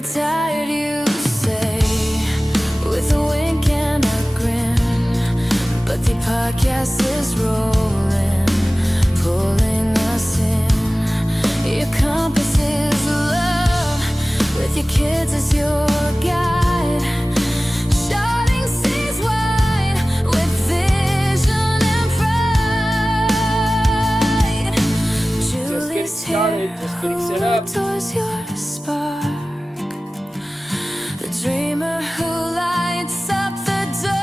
Retired, you say, with a wink and a grin. But the podcast is rolling, pulling us in. Your compass is love, with your kids as your guide. Charting seas wide, with vision and pride. Just getting started, just getting set up. Towards your spark, the dreamer who lights up the dark.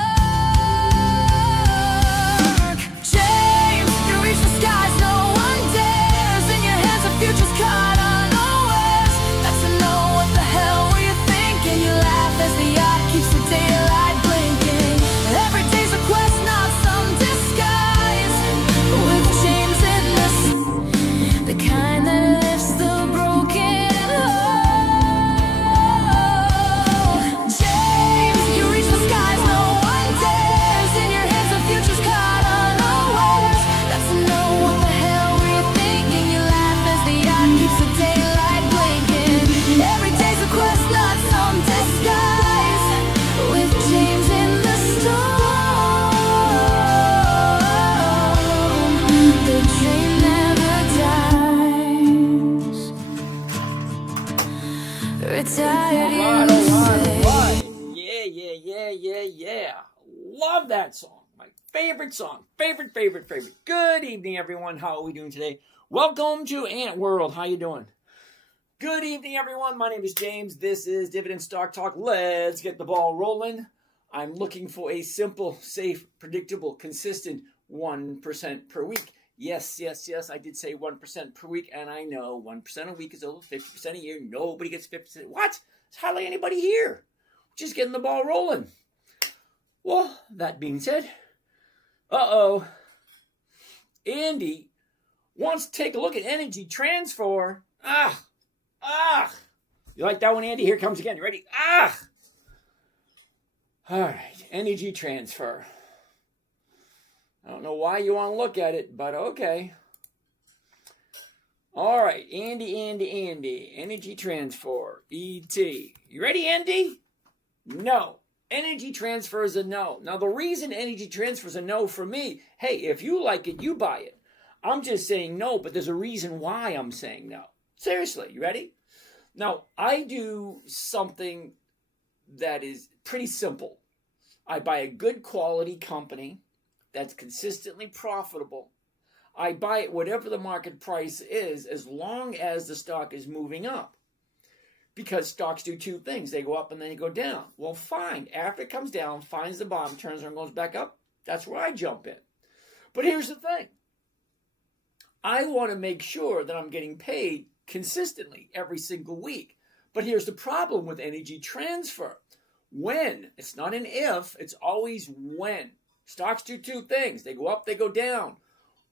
James, you reach the skies no one dares. In your hands the future's caught unawares. That's to know what the hell were you thinking. You laugh as the yacht keeps the daylight blinking. Every day's a quest, not some disguise. With James in the the kind that lifts the broken heart. James, you reach the skies no one dares. In your hands the future's caught unawares. That's to know what the hell were you thinking. You laugh as the yacht keeps the daylight blinking. Every day's a quest, not some disguise. With James in the storm, the dream never dies. Retired, you say. Yeah. Love that song. My favorite song. Favorite. Good evening, everyone. How are we doing today? Welcome to Ant World. How you doing? Good evening, everyone. My name is James. This is Dividend Stock Talk. Let's get the ball rolling. I'm looking for a simple, safe, predictable, consistent 1% per week. Yes, I did say 1% per week, and I know 1% a week is over 50% a year. Nobody gets 50%. What? There's hardly anybody here. Just getting the ball rolling. Well, that being said, Andy wants to take a look at energy transfer. You like that one, Andy? Here it comes again. You ready? All right, energy transfer. I don't know why you want to look at it, but okay. All right, Andy. Energy transfer, ET. You ready, Andy? No. Energy transfer is a no. Now, the reason energy transfer is a no for me, hey, if you like it, you buy it. I'm just saying no, but there's a reason why I'm saying no. Seriously, you ready? Now, I do something that is pretty simple. I buy a good quality company that's consistently profitable. I buy it whatever the market price is, as long as the stock is moving up. Because stocks do two things. They go up and then they go down. Well, fine. After it comes down, finds the bottom, turns around, goes back up, that's where I jump in. But here's the thing. I want to make sure that I'm getting paid consistently every single week. But here's the problem with energy transfer. When. It's not an if, it's always when. Stocks do two things. They go up, they go down.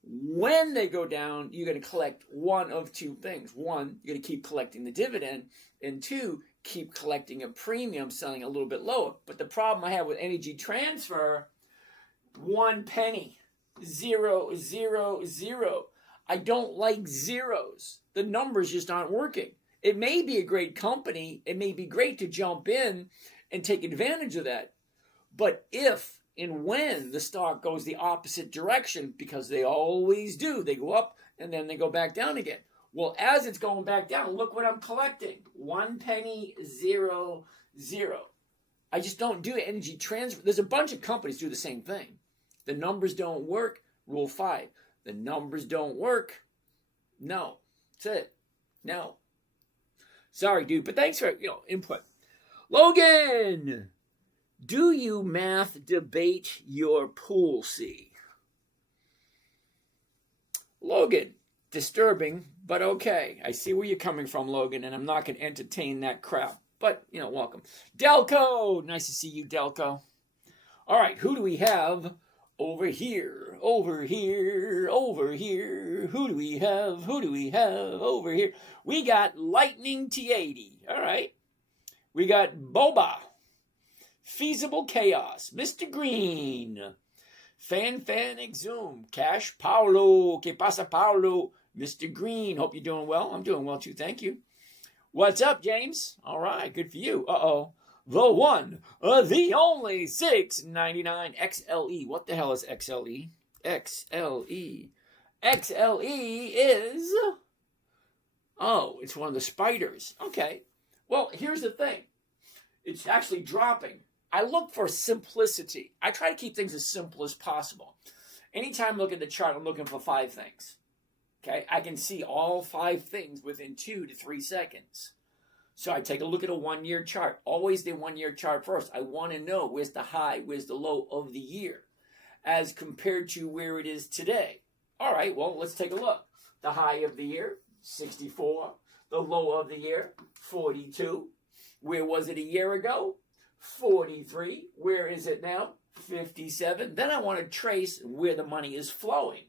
When they go down, you're going to collect one of two things. One, you're going to keep collecting the dividend. And two, keep collecting a premium, selling a little bit lower. But the problem I have with energy transfer, 1 penny, 0. I don't like zeros. The numbers just aren't working. It may be a great company. It may be great to jump in and take advantage of that. But if and when the stock goes the opposite direction, because they always do, they go up and then they go back down again. Well, as it's going back down, look what I'm collecting. 1 penny, 0. I just don't do energy transfer. There's a bunch of companies do the same thing. The numbers don't work. Rule 5. The numbers don't work. No. That's it. No. Sorry, dude, but thanks for input. Logan! Do you math debate your pool C? Logan, disturbing, but okay. I see where you're coming from, Logan, and I'm not going to entertain that crap. But, welcome. Delco! Nice to see you, Delco. All right, who do we have over here? Who do we have over here? We got Lightning T80. All right. We got Boba. Feasible Chaos, Mr. Green, Fan Exum, Cash Paulo, Que pasa Paulo, Mr. Green, hope you're doing well. I'm doing well too, thank you. What's up, James? All right, good for you. Uh-oh. The one, the only 699 XLE. What the hell is XLE? XLE. XLE is... Oh, it's one of the spiders. Okay. Well, here's the thing. It's actually dropping. I look for simplicity. I try to keep things as simple as possible. Anytime I look at the chart, I'm looking for 5 things. Okay? I can see all 5 things within 2 to 3 seconds. So I take a look at a 1-year chart. Always the 1-year chart first. I want to know where's the high, where's the low of the year as compared to where it is today. All right, well, let's take a look. The high of the year, 64. The low of the year, 42. Where was it a year ago? 43. Where is it now? 57. Then I want to trace where the money is flowing.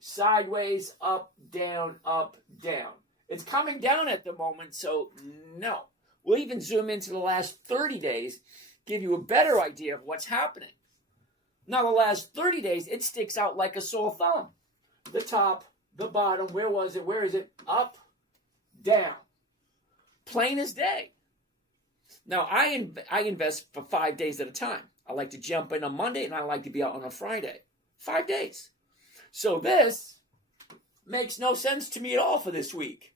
Sideways, up, down, up, down. It's coming down at the moment, so no. We'll even zoom into the last 30 days, give you a better idea of what's happening. Now, the last 30 days, it sticks out like a sore thumb. The top, the bottom, where was it? Where is it? Up, down. Plain as day. Now, I invest for 5 days at a time. I like to jump in on Monday, and I like to be out on a Friday. 5 days. So this makes no sense to me at all for this week.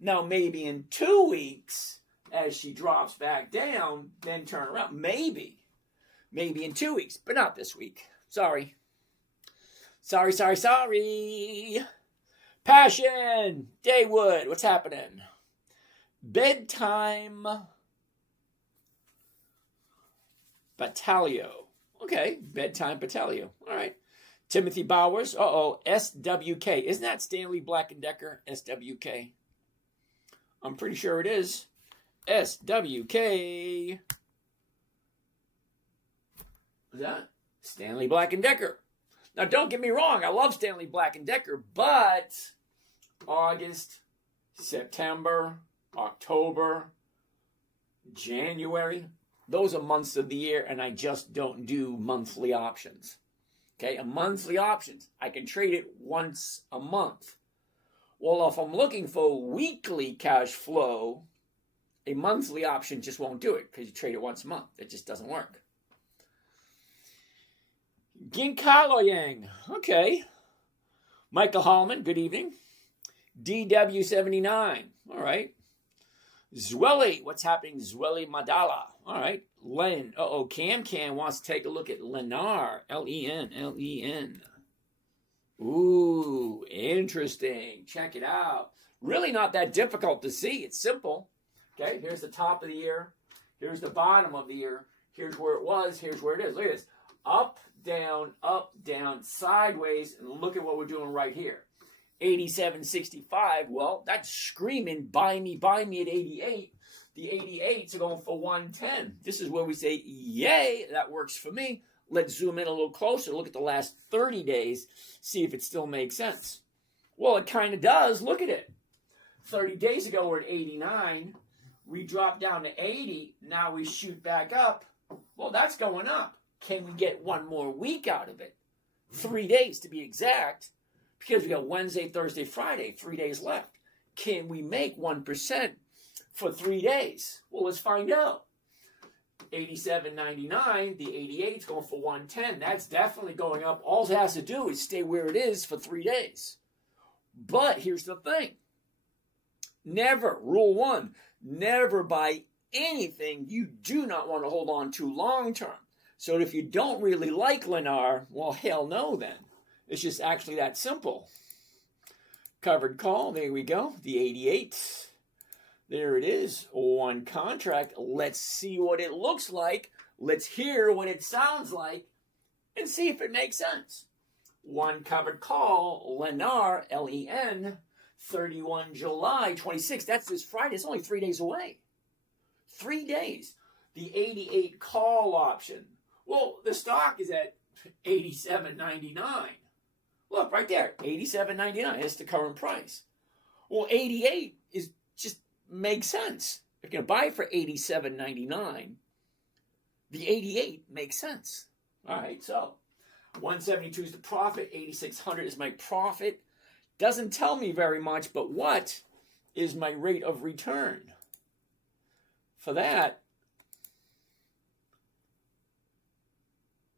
Now, maybe in 2 weeks, as she drops back down, then turn around. Maybe in 2 weeks, but not this week. Sorry. Sorry. Passion, Daywood, what's happening? Bedtime Batalio. Okay, Bedtime Batalio. All right. Timothy Bowers. SWK. Isn't that Stanley Black & Decker? SWK. I'm pretty sure it is. SWK. Is that Stanley Black & Decker? Now, don't get me wrong. I love Stanley Black & Decker, but August, September, October, January, those are months of the year, and I just don't do monthly options. Okay, a monthly options, I can trade it once a month. Well, if I'm looking for weekly cash flow, a monthly option just won't do it because you trade it once a month. It just doesn't work. Ginkgo Yang. Okay. Michael Hallman, good evening. DW79. All right. Zwelly. What's happening? Zwelly Madala. All right. Len. Cam wants to take a look at Lenar. Len. Ooh, interesting. Check it out. Really not that difficult to see. It's simple. Okay, here's the top of the year. Here's the bottom of the year. Here's where it was. Here's where it is. Look at this. Up, down, sideways. And look at what we're doing right here. 87.65. Well, that's screaming, buy me at 88. The 88s are going for 110. This is where we say, yay, that works for me. Let's zoom in a little closer. Look at the last 30 days. See if it still makes sense. Well, it kind of does. Look at it. 30 days ago, we're at 89. We dropped down to 80. Now we shoot back up. Well, that's going up. Can we get one more week out of it? 3 days to be exact. Because we got Wednesday, Thursday, Friday, 3 days left. Can we make 1% for 3 days? Well, let's find out. 87.99, the 88's going for 110. That's definitely going up. All it has to do is stay where it is for 3 days. But here's the thing. Never, rule 1, never buy anything you do not want to hold on to long term. So if you don't really like Lennar, well, hell no then. It's just actually that simple. Covered call, there we go. The 88. There it is. One contract. Let's see what it looks like. Let's hear what it sounds like and see if it makes sense. One covered call, Lennar, Len, 31 July 26. That's this Friday. It's only 3 days away. 3 days. The 88 call option. Well, the stock is at 87.99. Look, right there, 87.99. That's the current price. Well, 88 is just makes sense. If you're going to buy it for 87.99, the 88 makes sense. All right, so 172 is the profit. 8,600 is my profit. Doesn't tell me very much, but what is my rate of return? for that.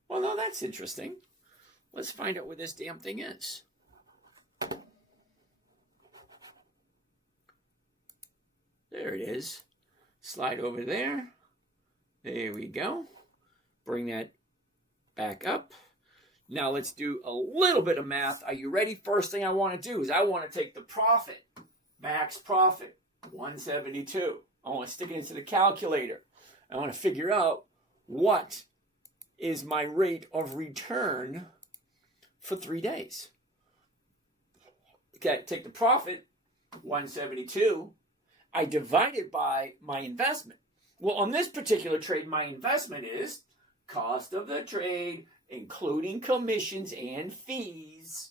Well, no, that's interesting. Let's find out where this damn thing is. There it is. Slide over there. There we go. Bring that back up. Now let's do a little bit of math. Are you ready? First thing I want to do is I want to take the profit, max profit, 172. I want to stick it into the calculator. I want to figure out what is my rate of return for 3 days. Okay, take the profit, 172. I divide it by my investment. Well, on this particular trade, my investment is cost of the trade, including commissions and fees,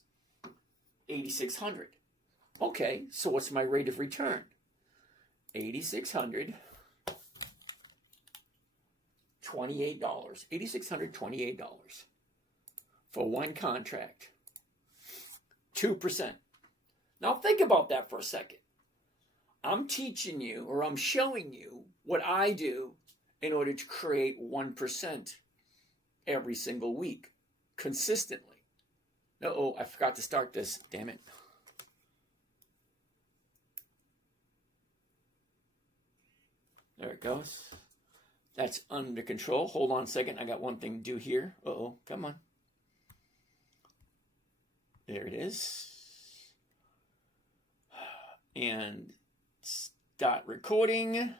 8,600. Okay, so what's my rate of return? 8,600, $28. $8,628 for one contract. 2%. Now think about that for a second. I'm teaching you, or I'm showing you what I do in order to create 1% every single week, consistently. Uh-oh, I forgot to start this. Damn it. There it goes. That's under control. Hold on a second. I got one thing to do here. Uh-oh, come on. There it is. And start recording.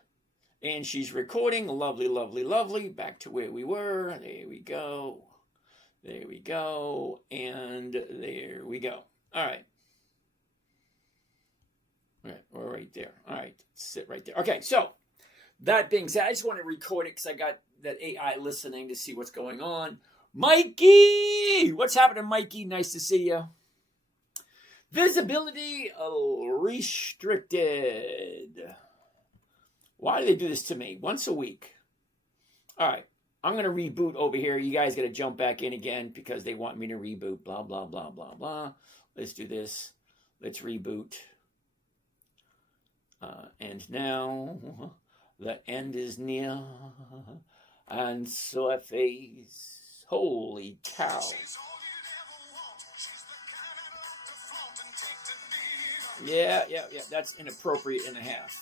And she's recording. Lovely, lovely, lovely. Back to where we were. There we go. There we go. And there we go. All right. All right, we're right there. All right, sit right there. Okay, so that being said, I just want to record it because I got that AI listening to see what's going on. Mikey! What's happening, Mikey? Nice to see you. Visibility restricted. Why do they do this to me? Once a week. All right. I'm going to reboot over here. You guys got to jump back in again because they want me to reboot. Blah, blah, blah, blah, blah. Let's do this. Let's reboot. And now the end is near. And so I face. Holy cow. Yeah. That's inappropriate and a half.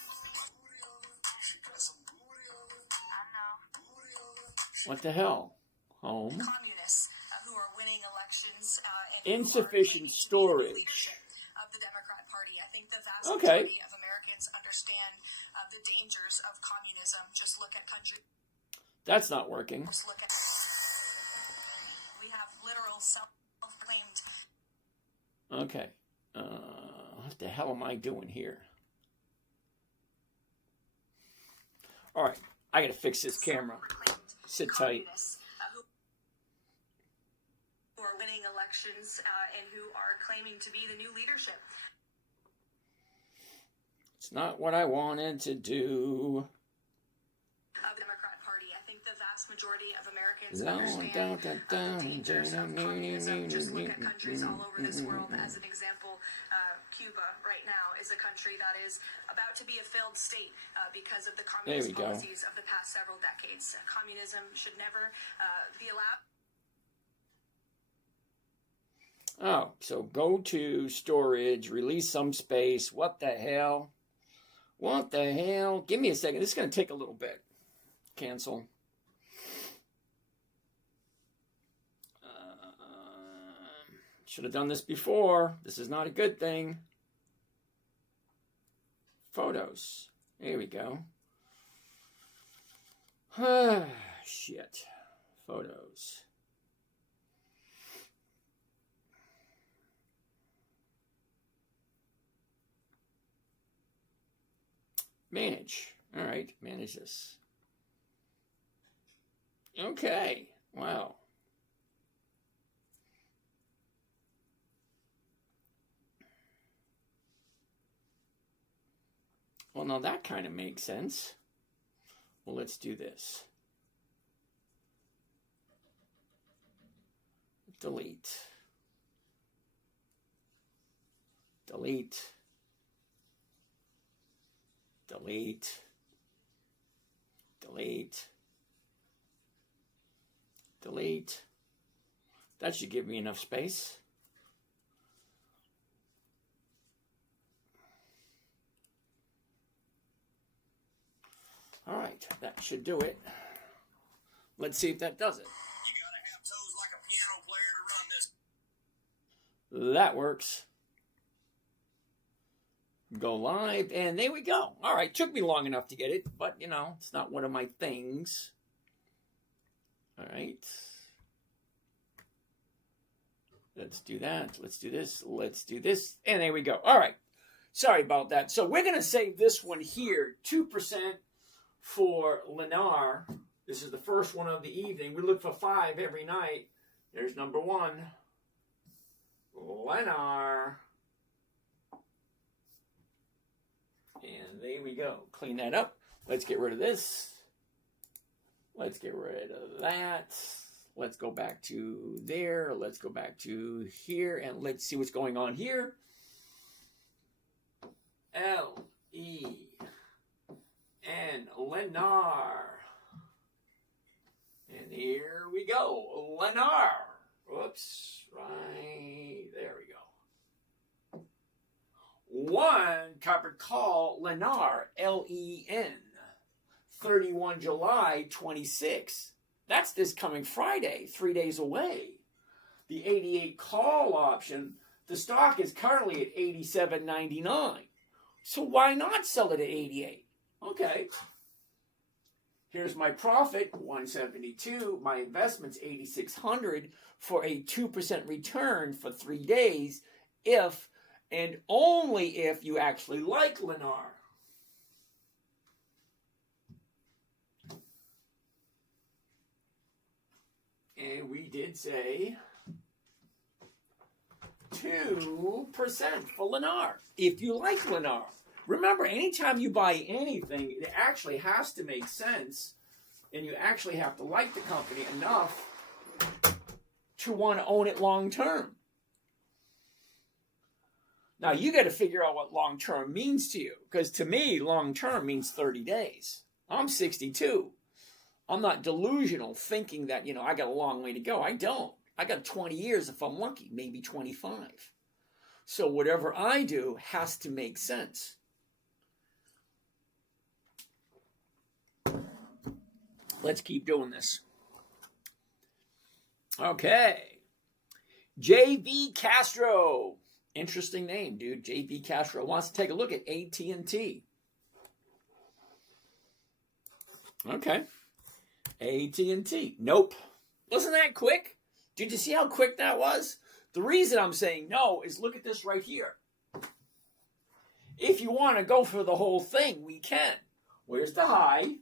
What the hell? Home. Communists who are winning elections Insufficient storage. Of the Democrat Party. I think the vast Okay. majority of Americans understand the dangers of communism. Just look at countries. That's not working. Just look at. We have literal self-claimed. Okay. What the hell am I doing here? All right. I got to fix this camera. Sit tight. Who are winning elections and who are claiming to be the new leadership. It's not what I wanted to do. Of the Democrat Party. I think the vast majority of Americans understand the dangers of communism. Just look at countries all over this world. As an example, Cuba right now is a country that is about to be a failed state because of the communist policies of the past several decades. Communism should never be allowed. Oh, so go to storage, release some space. What the hell? What the hell? Give me a second. This is going to take a little bit. Cancel. Should have done this before. This is not a good thing. Photos. There we go. Shit. Photos. Manage. All right, manage this. Okay. Wow. Well, now that kind of makes sense. Well, let's do this. Delete. Delete. Delete. delete, delete. That should give me enough space. All right, that should do it. Let's see if that does it. You gotta have toes like a piano player to run this. That works. Go live, and there we go. All right, took me long enough to get it, but, you know, it's not one of my things. All right. Let's do that. Let's do this. Let's do this. And there we go. All right. Sorry about that. So we're going to save this one here. 2% for Lennar. This is the first one of the evening. We look for 5 every night. There's number 1. Lennar. And there we go. Clean that up. Let's get rid of this. Let's get rid of that. Let's go back to there. Let's go back to here. And let's see what's going on here. L-E-N. Lennar. And here we go. Lennar. Whoops. Right. There we go. 1 covered call Lennar. L-E-N. 31 July 26. That's this coming Friday, 3 days away. The 88 call option, the stock is currently at 87.99. So why not sell it at 88? Okay. Here's my profit, 172. My investment's 8,600 for a 2% return for 3 days if and only if you actually like Lennar. And we did say 2% for Lennar. If you like Lennar. Remember, anytime you buy anything, it actually has to make sense. And you actually have to like the company enough to want to own it long term. Now, you got to figure out what long term means to you. Because to me, long term means 30 days. I'm 62. I'm not delusional thinking that, you know, I got a long way to go. I don't. I got 20 years if I'm lucky, maybe 25. So whatever I do has to make sense. Let's keep doing this. Okay. J.V. Castro. Interesting name, dude. J.V. Castro wants to take a look at AT&T. Okay. AT&T. Nope. Wasn't that quick? Did you see how quick that was? The reason I'm saying no is look at this right here. If you want to go for the whole thing, we can. Where's the high?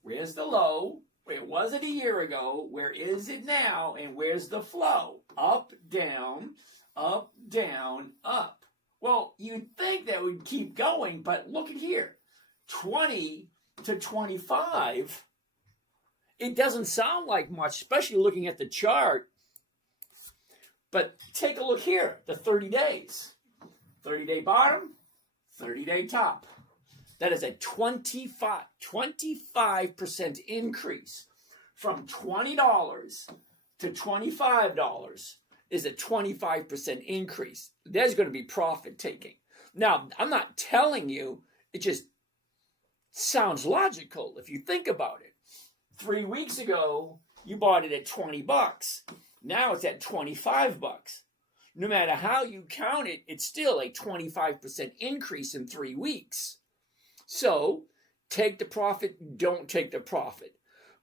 Where's the low? Where was it a year ago? Where is it now? And where's the flow? Up, down, up, down, up. Well, you'd think that would keep going, but look at here. 20 to 25. It doesn't sound like much, especially looking at the chart. But take a look here, the 30 days. 30-day bottom, 30-day top. That is a 25% increase. From $20 to $25 is a 25% increase. There's going to be profit taking. Now, I'm not telling you, it just sounds logical if you think about it. 3 weeks ago, you bought it at 20 bucks. Now it's at 25 bucks. No matter how you count it, it's still a 25% increase in 3 weeks. So, take the profit, don't take the profit.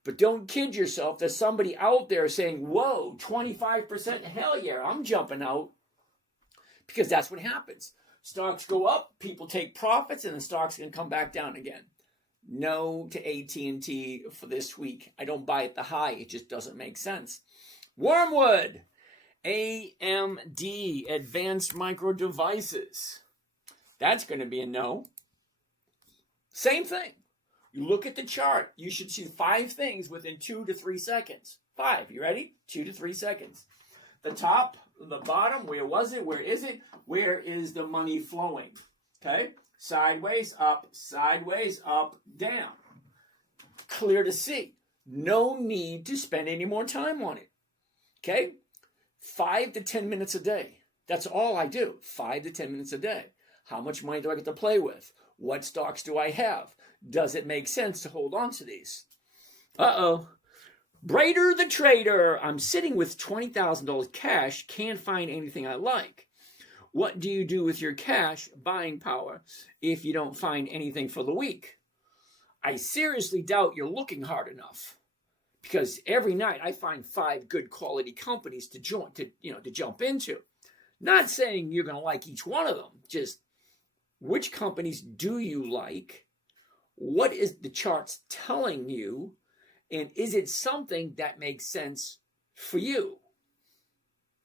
But don't kid yourself. There's somebody out there saying, whoa, 25%, hell yeah, I'm jumping out. Because that's what happens. Stocks go up, people take profits, and the stock's going to come back down again. No to AT&T for this week. I don't buy at the high. It just doesn't make sense. Wormwood. AMD, Advanced Micro Devices. That's going to be a no. Same thing. You look at the chart. You should see 5 things within 2 to 3 seconds. 5. You ready? 2 to 3 seconds. The top, the bottom, where was it? Where is it? Where is the money flowing? Okay? Sideways, up, down. clear to see. No need to spend any more time on it. Okay? 5 to 10 minutes a day. That's all I do. 5 to 10 minutes a day. How much money do I get to play with? What stocks do I have? Does it make sense to hold on to these? Uh-oh. Brader the trader. I'm sitting with $20,000 cash. Can't find anything I like. What do you do with your cash buying power if you don't find anything for the week? I seriously doubt you're looking hard enough, because every night I find 5 good quality companies to jump into. Not saying you're going to like each one of them, just which companies do you like? What is the charts telling you? And is it something that makes sense for you?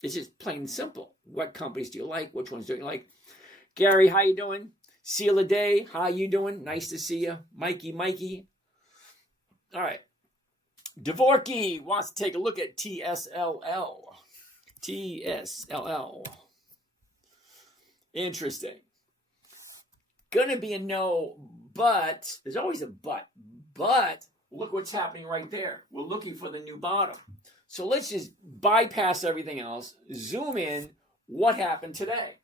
It's just plain and simple. What companies do you like? Which ones don't you like? Gary, how you doing? Seal a day, how you doing? Nice to see you. Mikey. All right. Dvorky wants to take a look at TSLL. Interesting. Gonna be a no, but there's always a but. But look what's happening right there. We're looking for the new bottom. So let's just bypass everything else. Zoom in. What happened today?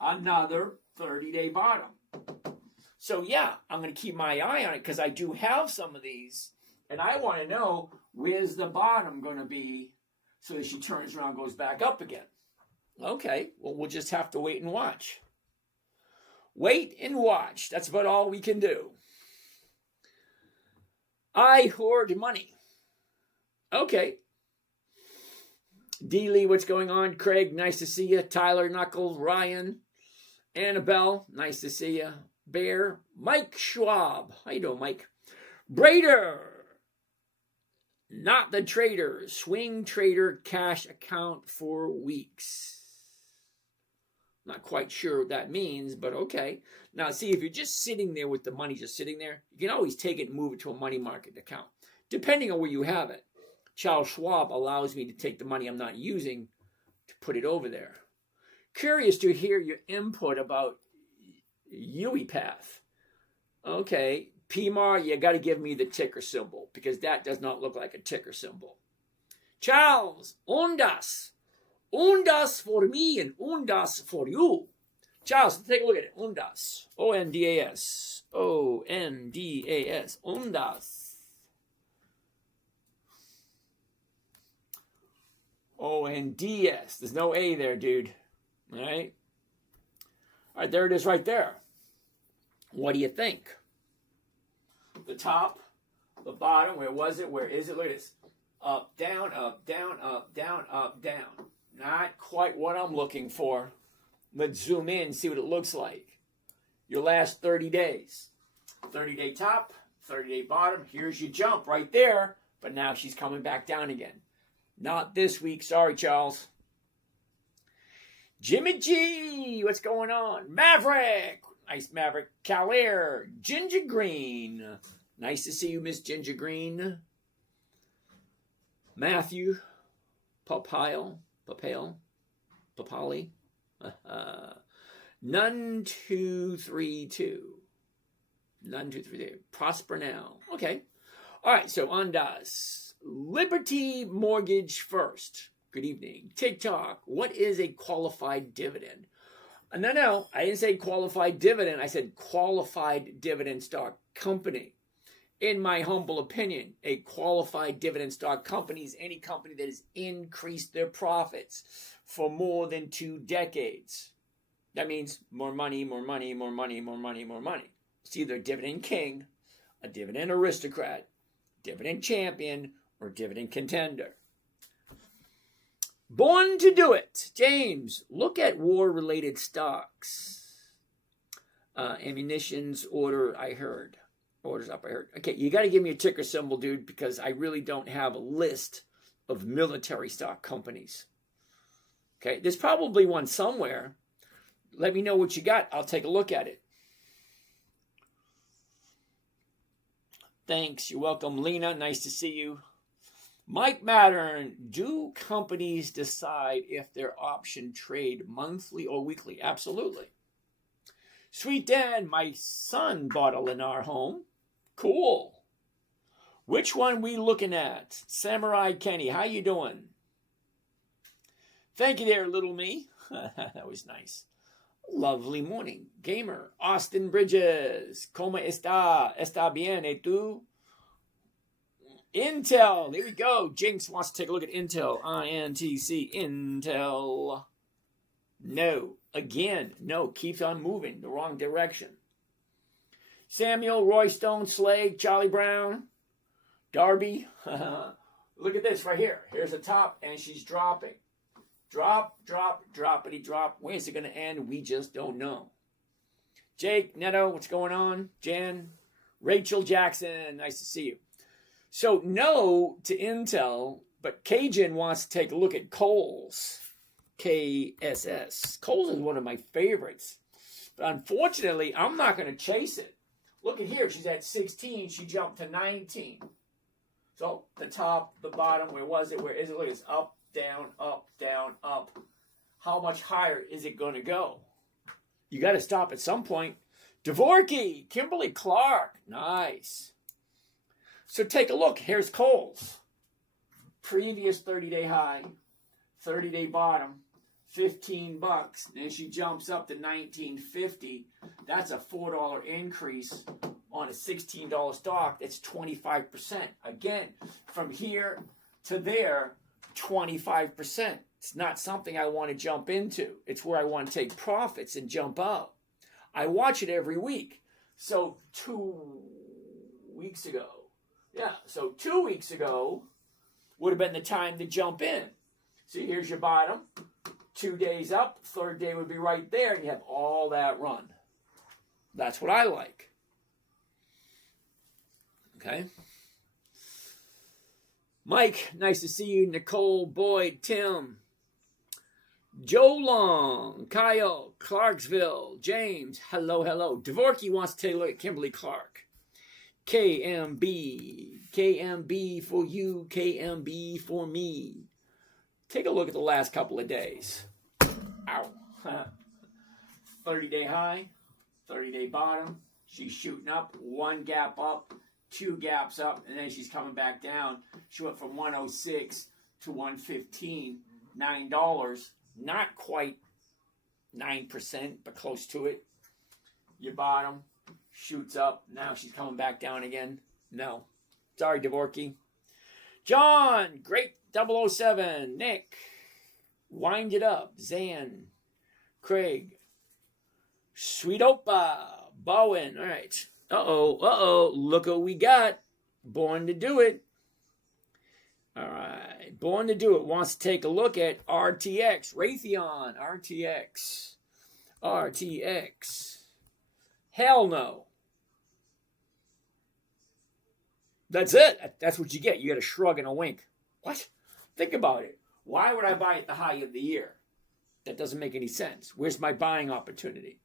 Another 30-day bottom. So yeah, I'm going to keep my eye on it because I do have some of these. And I want to know, where's the bottom going to be so that she turns around and goes back up again? Okay, well, we'll just have to wait and watch. Wait and watch. That's about all we can do. I hoard money. Okay. Dealey, what's going on? Craig, nice to see you. Tyler, Knuckles, Ryan, Annabelle, nice to see you. Bear, Mike Schwab. How you doing, Mike? Brader, not the trader. Swing trader cash account for weeks. Not quite sure what that means, but okay. Now, see, if you're just sitting there with the money just sitting there, you can always take it and move it to a money market account, depending on where you have it. Charles Schwab allows me to take the money I'm not using to put it over there. Curious to hear your input about UiPath. Okay, PMAR, you got to give me the ticker symbol because that does not look like a ticker symbol. Charles, undas. Undas for me and undas for you. Charles, take a look at it. Undas. O-N-D-A-S. O-N-D-A-S. Undas. O-N-D-S. There's no A there, dude. All right? All right, there it is right there. What do you think? The top, the bottom, where was it? Where is it? Look at this. Up, down, up, down, up, down, up, down. Not quite what I'm looking for. Let's zoom in and see what it looks like. Your last 30 days. 30-day top, 30-day bottom. Here's your jump right there. But now she's coming back down again. Not this week. Sorry, Charles. Jimmy G, what's going on? Maverick. Nice, Maverick. Calair. Ginger Green. Nice to see you, Miss Ginger Green. Matthew. Papali. None 232. None 232. Prosper now. Okay. All right. So Ondas. Liberty Mortgage First. Good evening. TikTok. What is a qualified dividend? No. I didn't say qualified dividend. I said qualified dividend stock company. In my humble opinion, a qualified dividend stock company is any company that has increased their profits for more than 2 decades. That means more money, more money, more money, more money, more money. It's either a dividend king, a dividend aristocrat, dividend champion, or dividend contender. Born to do it. James, look at war-related stocks. Ammunitions order, I heard. Orders up, I heard. Okay, you got to give me a ticker symbol, dude, because I really don't have a list of military stock companies. Okay, there's probably one somewhere. Let me know what you got. I'll take a look at it. Thanks. You're welcome, Lena. Nice to see you. Mike Mattern, do companies decide if their option trade monthly or weekly? Absolutely. Sweet Dan, my son bought a Lennar home. Cool. Which one we looking at? Samurai Kenny, how you doing? Thank you there, little me. That was nice. Lovely morning. Gamer, Austin Bridges. ¿Cómo está? ¿Está bien? ¿Y tú? Intel. There we go. Jinx wants to take a look at Intel. INTC. Intel. No. Again. No. Keeps on moving the wrong direction. Samuel, Roy Stone, Slade, Charlie Brown, Darby. Look at this right here. Here's the top, and she's dropping. Drop, drop, droppity, drop. Where's it going to end? We just don't know. Jake, Neto, what's going on? Jan, Rachel Jackson, nice to see you. So, no to Intel, but Cajun wants to take a look at Kohl's. KSS. Kohl's is one of my favorites. But unfortunately, I'm not going to chase it. Look at here. She's at 16. She jumped to 19. So, the top, the bottom, where was it? Where is it? Look, it's up, down, up, down, up. How much higher is it going to go? You got to stop at some point. Dvorky, Kimberly Clark. Nice. So take a look. Here's Kohl's. Previous 30-day high, 30-day bottom, $15. Then she jumps up to $19.50. That's a $4 increase on a $16 stock. That's 25%. Again, from here to there, 25%. It's not something I want to jump into. It's where I want to take profits and jump out. I watch it every week. So 2 weeks ago, so 2 weeks ago would have been the time to jump in. See, here's your bottom. 2 days up, third day would be right there, and you have all that run. That's what I like. Okay. Mike, nice to see you. Nicole, Boyd, Tim, Joe Long, Kyle, Clarksville, James, hello, hello. Dvorky wants to take a look at Kimberly Clark. KMB for you, KMB for me. Take a look at the last couple of days. Ow. 30-day high, 30-day bottom. She's shooting up, one gap up, two gaps up, and then she's coming back down. She went from 106 to 115, $9. Not quite 9%, but close to it. Your bottom shoots up. Now she's coming back down again. No. Sorry, Dvorky. John, great 007. Nick, wind it up. Zan, Craig, Sweet Opa, Bowen. All right. Uh-oh. Look what we got. Born to do it. All right. Born to do it wants to take a look at RTX. Raytheon, RTX. Hell no. That's it. That's what you get. You get a shrug and a wink. What? Think about it. Why would I buy at the high of the year? That doesn't make any sense. Where's my buying opportunity?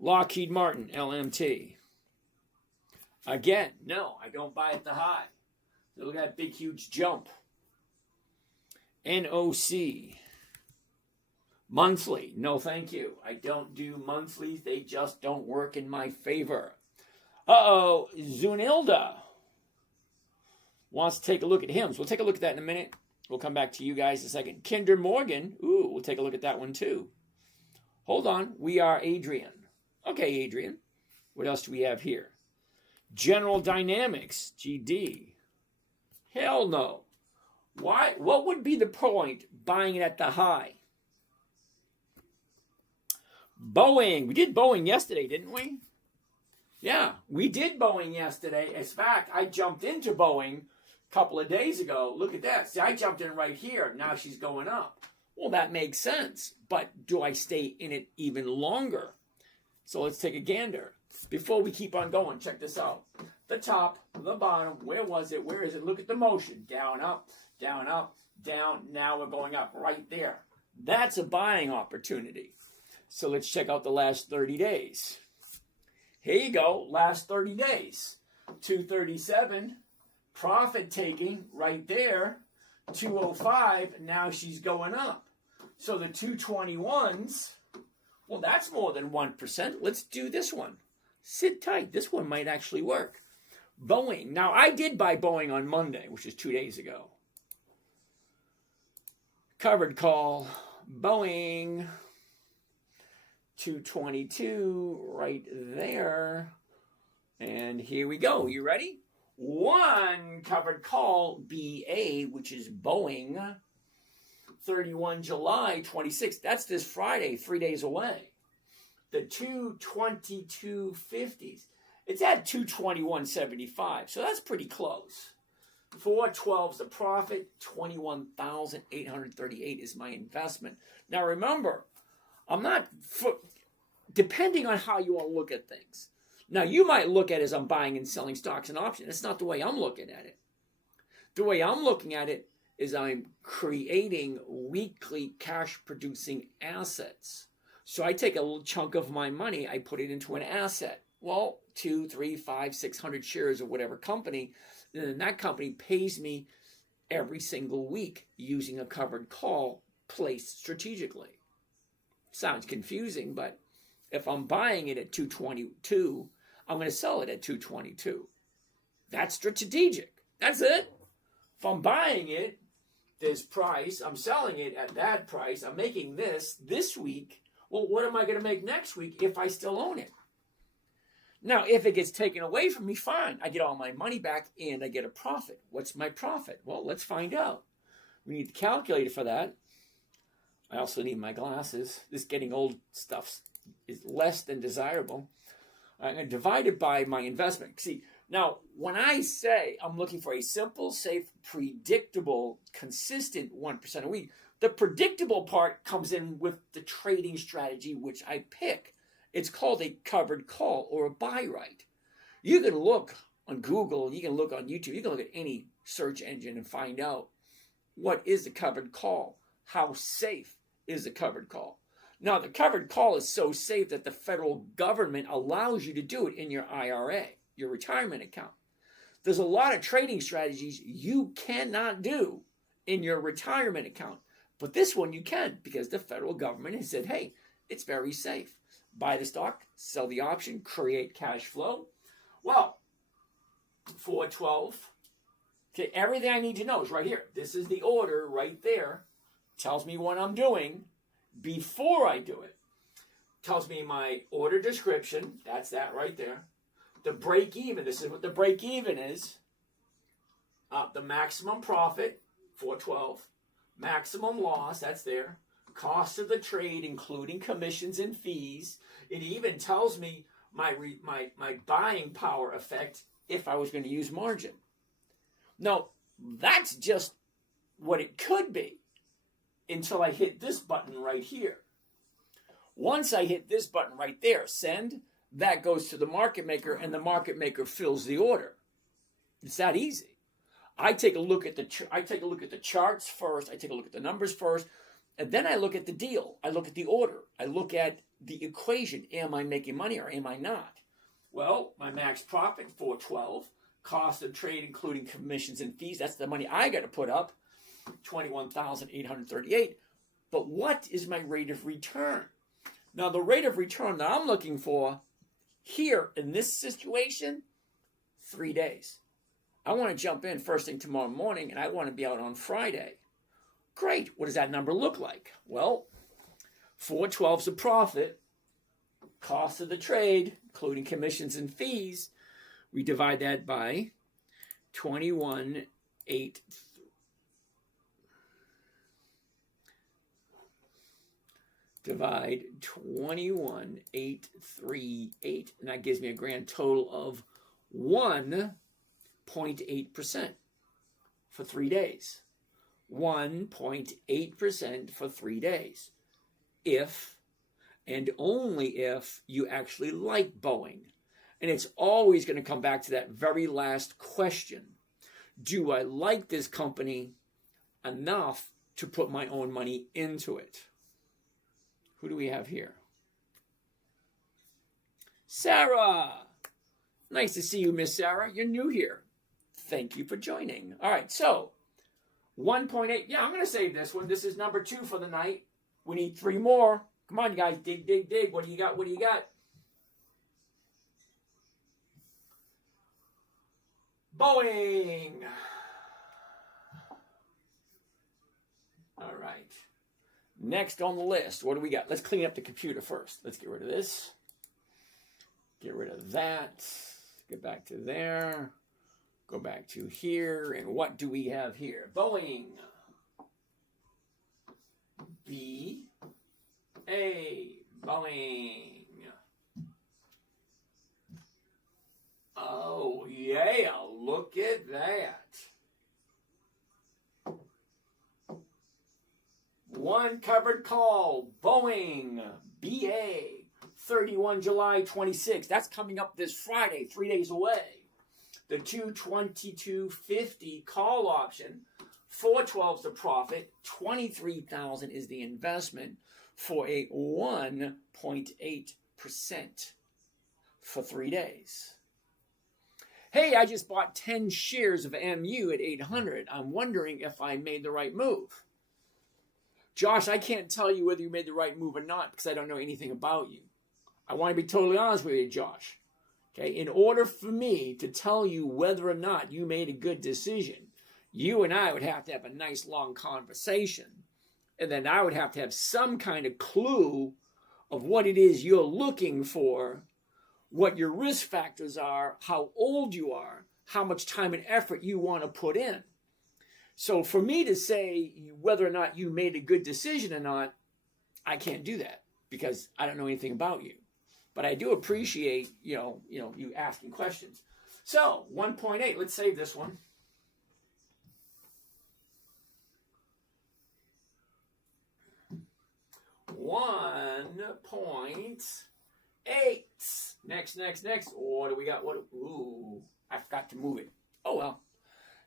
Lockheed Martin, LMT. Again, no, I don't buy at the high. Look at that big, huge jump. NOC. Monthly. No, thank you. I don't do monthlies. They just don't work in my favor. Uh-oh. Zunilda wants to take a look at him. So we'll take a look at that in a minute. We'll come back to you guys in a second. Kinder Morgan. Ooh, we'll take a look at that one too. Hold on. We are Adrian. Okay, Adrian. What else do we have here? General Dynamics. GD. Hell no. Why? What would be the point buying it at the high? Boeing. We did Boeing yesterday, didn't we? Yeah, we did Boeing yesterday. In fact, I jumped into Boeing a couple of days ago. Look at that. See, I jumped in right here. Now she's going up. Well, that makes sense. But do I stay in it even longer? So let's take a gander. Before we keep on going, check this out. The top, the bottom, where was it? Where is it? Look at the motion. Down, up, down, up, down. Now we're going up right there. That's a buying opportunity. So let's check out the last 30 days. Here you go, last 30 days. 237, profit taking right there. 205, now she's going up. So the 221s, well, that's more than 1%. Let's do this one. Sit tight. This one might actually work. Boeing. Now, I did buy Boeing on Monday, which is 2 days ago. Covered call, Boeing, 222 right there. And here we go. You ready? One covered call, BA, which is Boeing, 31 July 26. That's this Friday, 3 days away. The 222.50s. It's at 221.75, so that's pretty close. 412's the profit, 21,838 is my investment. Now remember, depending on how you want to look at things. Now you might look at it as I'm buying and selling stocks and options. That's not the way I'm looking at it. The way I'm looking at it is I'm creating weekly cash producing assets. So I take a little chunk of my money, I put it into an asset. Well, 2, 3, 5, 600 shares of whatever company, and then that company pays me every single week using a covered call placed strategically. Sounds confusing, but if I'm buying it at 222, I'm going to sell it at 222. That's strategic. That's it. If I'm buying it this price, I'm selling it at that price, I'm making this week. Well, what am I going to make next week if I still own it? Now, if it gets taken away from me, fine. I get all my money back and I get a profit. What's my profit? Well, let's find out. We need the calculator for that. I also need my glasses. This getting old stuff is less than desirable. I'm going to divide it by my investment. See, now, when I say I'm looking for a simple, safe, predictable, consistent 1% a week, the predictable part comes in with the trading strategy, which I pick. It's called a covered call or a buy right. You can look on Google, you can look on YouTube, you can look at any search engine and find out what is the covered call. How safe is the covered call? Now, the covered call is so safe that the federal government allows you to do it in your IRA, your retirement account. There's a lot of trading strategies you cannot do in your retirement account. But this one you can, because the federal government has said, hey, it's very safe. Buy the stock, sell the option, create cash flow. Well, 412. Okay, everything I need to know is right here. This is the order right there. Tells me what I'm doing before I do it. Tells me my order description. That's that right there. The break even. This is what the break even is. The maximum profit, 412. Maximum loss, that's there. Cost of the trade, including commissions and fees. It even tells me my buying power effect if I was going to use margin. Now, that's just what it could be until I hit this button right here. Once I hit this button right there, send, that goes to the market maker, and the market maker fills the order. It's that easy. I take a look at the charts first. I take a look at the numbers first. And then I look at the deal. I look at the order. I look at the equation. Am I making money or am I not? Well, my max profit, 412. Cost of trade, including commissions and fees. That's the money I got to put up, 21,838. But what is my rate of return? Now, the rate of return that I'm looking for here in this situation, 3 days. I want to jump in first thing tomorrow morning, and I want to be out on Friday. Great. What does that number look like? Well, 412's a profit. Cost of the trade, including commissions and fees, we divide that by 21,8. Divide 21,838, and that gives me a grand total of 1.8% for 3 days. 1.8% for 3 days. If and only if you actually like Boeing. And it's always going to come back to that very last question. Do I like this company enough to put my own money into it? Who do we have here? Sarah. Nice to see you, Miss Sarah. You're new here. Thank you for joining. All right, so 1.8. Yeah, I'm going to save this one. This is number 2 for the night. We need 3 more. Come on, you guys. Dig, dig, dig. What do you got? What do you got? Boeing. All right. Next on the list, what do we got? Let's clean up the computer first. Let's get rid of this. Get rid of that. Get back to there. Go back to here. And what do we have here? Boeing. B-A. Boeing. Oh, yeah. Look at that. One covered call. Boeing. B-A. 31 July 26. That's coming up this Friday, 3 days away. The 222.50 call option. 412's the profit. 23,000 is the investment for a 1.8% for 3 days. Hey, I just bought 10 shares of MU at 800. I'm wondering if I made the right move. Josh, I can't tell you whether you made the right move or not because I don't know anything about you. I want to be totally honest with you, Josh. Okay, in order for me to tell you whether or not you made a good decision, you and I would have to have a nice long conversation. And then I would have to have some kind of clue of what it is you're looking for, what your risk factors are, how old you are, how much time and effort you want to put in. So for me to say whether or not you made a good decision or not, I can't do that because I don't know anything about you. But I do appreciate, you asking questions. So 1.8, let's save this one. $1.8. Next. What do we got? Ooh, I forgot to move it. Oh, well.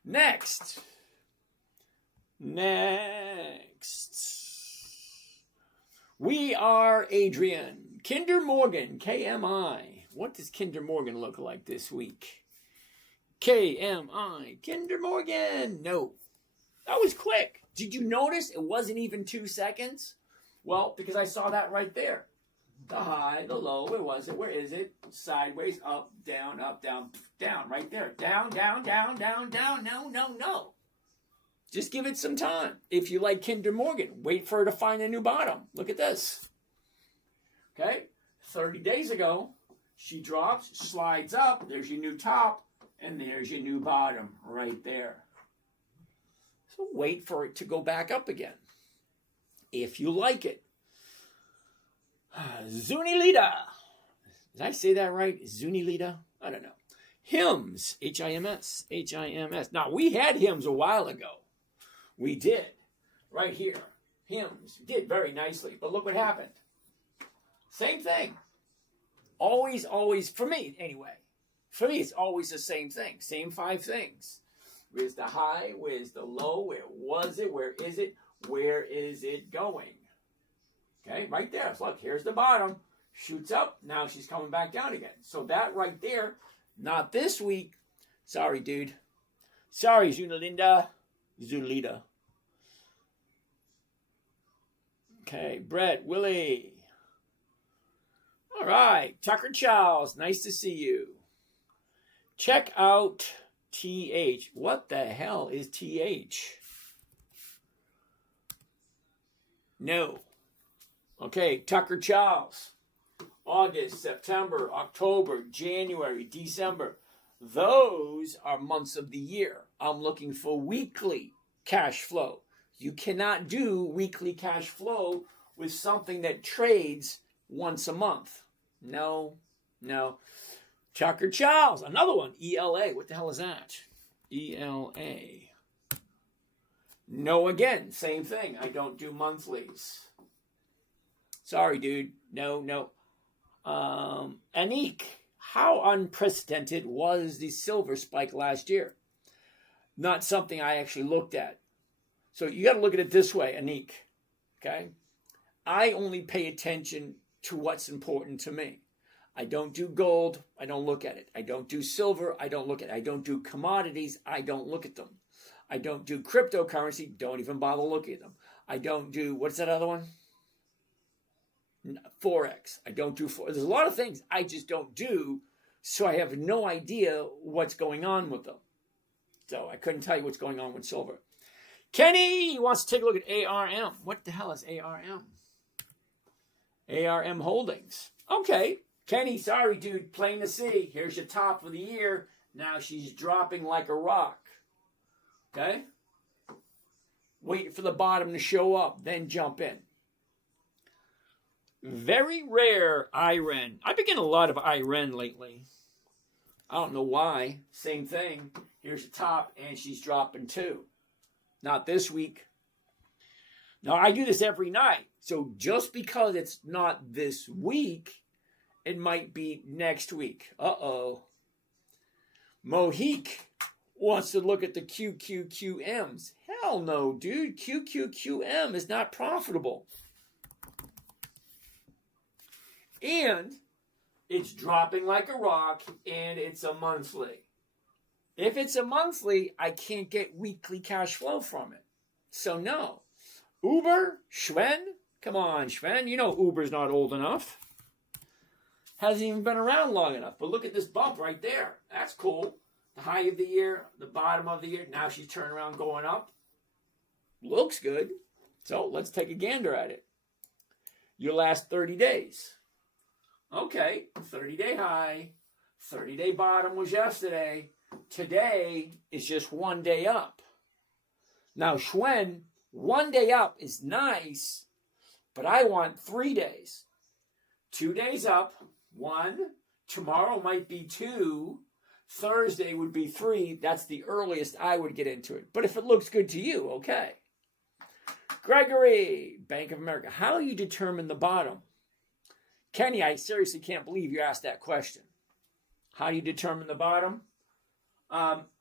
Next. We are Adrian. Kinder Morgan, KMI. What does Kinder Morgan look like this week? KMI, Kinder Morgan. No. That was quick. Did you notice it wasn't even 2 seconds? Well, because I saw that right there. The high, the low, where was it? Where is it? Sideways, up, down, right there. Down. No. Just give it some time. If you like Kinder Morgan, wait for her to find a new bottom. Look at this. Okay? 30 days ago, she drops, slides up, there's your new top, and there's your new bottom right there. So wait for it to go back up again. If you like it. Zunilita. Did I say that right? Zunilita? I don't know. HIMS. H-I-M-S. H-I-M-S. Now, we had HIMS a while ago. We did. Right here. HIMS. Did very nicely. But look what happened. Same thing. Always, for me anyway. For me, it's always the same thing. Same 5 things. Where's the high? Where's the low? Where was it? Where is it? Where is it going? Okay, right there. So look, here's the bottom. Shoots up. Now she's coming back down again. So that right there, not this week. Sorry, dude. Sorry, Zunilita. Okay, Brett, Willie. All right, Tucker Charles. Nice to see you. Check out TH. What the hell is TH? No. Okay, Tucker Charles. August, September, October, January, December. Those are months of the year. I'm looking for weekly cash flow. You cannot do weekly cash flow with something that trades once a month. No. Tucker Charles, another one. ELA. What the hell is that? ELA. No, again, same thing. I don't do monthlies. Sorry, dude. No. Anik, how unprecedented was the silver spike last year? Not something I actually looked at. So you got to look at it this way, Anik. Okay? I only pay attention to what's important to me. I don't do gold. I don't look at it. I don't do silver. I don't look at it. I don't do commodities. I don't look at them. I don't do cryptocurrency. Don't even bother looking at them. I don't do, what's that other one? Forex. I don't do Forex. There's a lot of things I just don't do, so I have no idea what's going on with them. So I couldn't tell you what's going on with silver. Kenny wants to take a look at ARM. What the hell is ARM? ARM Holdings. Okay. Kenny, sorry, dude. Plain to see. Here's your top for the year. Now she's dropping like a rock. Okay? Wait for the bottom to show up, then jump in. Very rare IREN. I've been getting a lot of IREN lately. I don't know why. Same thing. Here's the top, and she's dropping too. Not this week. Now, I do this every night. So just because it's not this week, it might be next week. Uh-oh. Mohik wants to look at the QQQMs. Hell no, dude. QQQM is not profitable. And it's dropping like a rock, and it's a monthly. If it's a monthly, I can't get weekly cash flow from it. So no. Uber, Schwen, come on, Schwen. You know Uber's not old enough. Hasn't even been around long enough. But look at this bump right there. That's cool. The high of the year, the bottom of the year. Now she's turning around going up. Looks good. So let's take a gander at it. Your last 30 days. Okay, 30-day high, 30-day bottom was yesterday. Today is just 1 day up. Now, Schwen, 1 day up is nice, but I want 3 days. 2 days up, 1. Tomorrow might be 2. Thursday would be 3. That's the earliest I would get into it. But if it looks good to you, okay. Gregory, Bank of America. How do you determine the bottom? Kenny, I seriously can't believe you asked that question. How do you determine the bottom?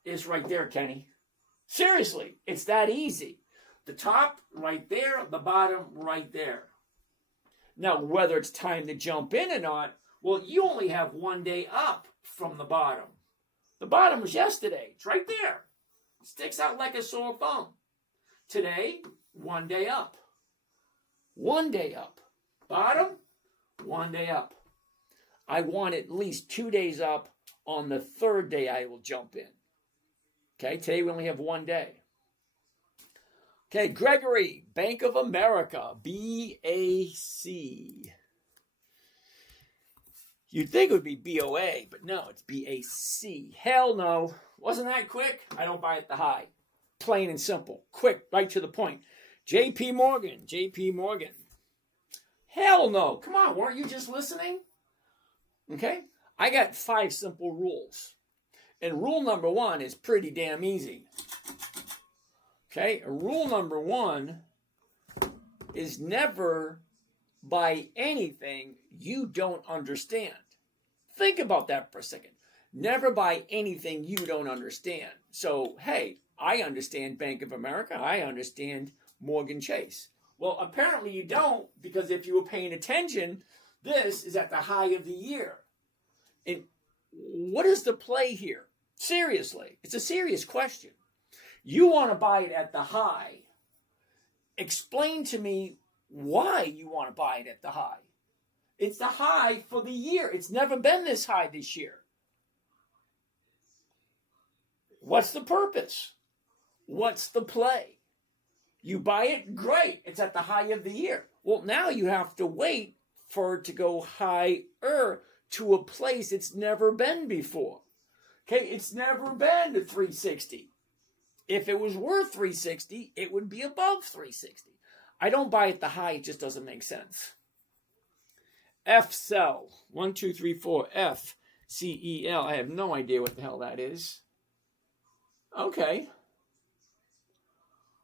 It's right there, Kenny. Seriously, it's that easy. The top right there, the bottom right there. Now, whether it's time to jump in or not, well, you only have 1 day up from the bottom. The bottom was yesterday. It's right there. It sticks out like a sore thumb. Today, 1 day up. 1 day up. Bottom, 1 day up. I want at least 2 days up. On the third day, I will jump in. Okay, today we only have 1 day. Okay, Gregory, Bank of America, BAC. You'd think it would be BOA, but no, it's BAC. Hell no. Wasn't that quick? I don't buy at the high. Plain and simple. Quick, right to the point. JP Morgan. Hell no. Come on, weren't you just listening? Okay? I got 5 simple rules. And rule number 1 is pretty damn easy. Okay? Rule number 1 is never buy anything you don't understand. Think about that for a second. Never buy anything you don't understand. So, hey, I understand Bank of America. I understand Morgan Chase. Well, apparently you don't, because if you were paying attention, this is at the high of the year. And what is the play here? Seriously, it's a serious question. You want to buy it at the high. Explain to me why you want to buy it at the high. It's the high for the year. It's never been this high this year. What's the purpose? What's the play? You buy it, great. It's at the high of the year. Well, now you have to wait for it to go higher to a place it's never been before. Okay, it's never been to 360. If it was worth 360, it would be above 360. I don't buy at the high, it just doesn't make sense. F cell. 1, 2, 3, 4. F C E L. I have no idea what the hell that is. Okay.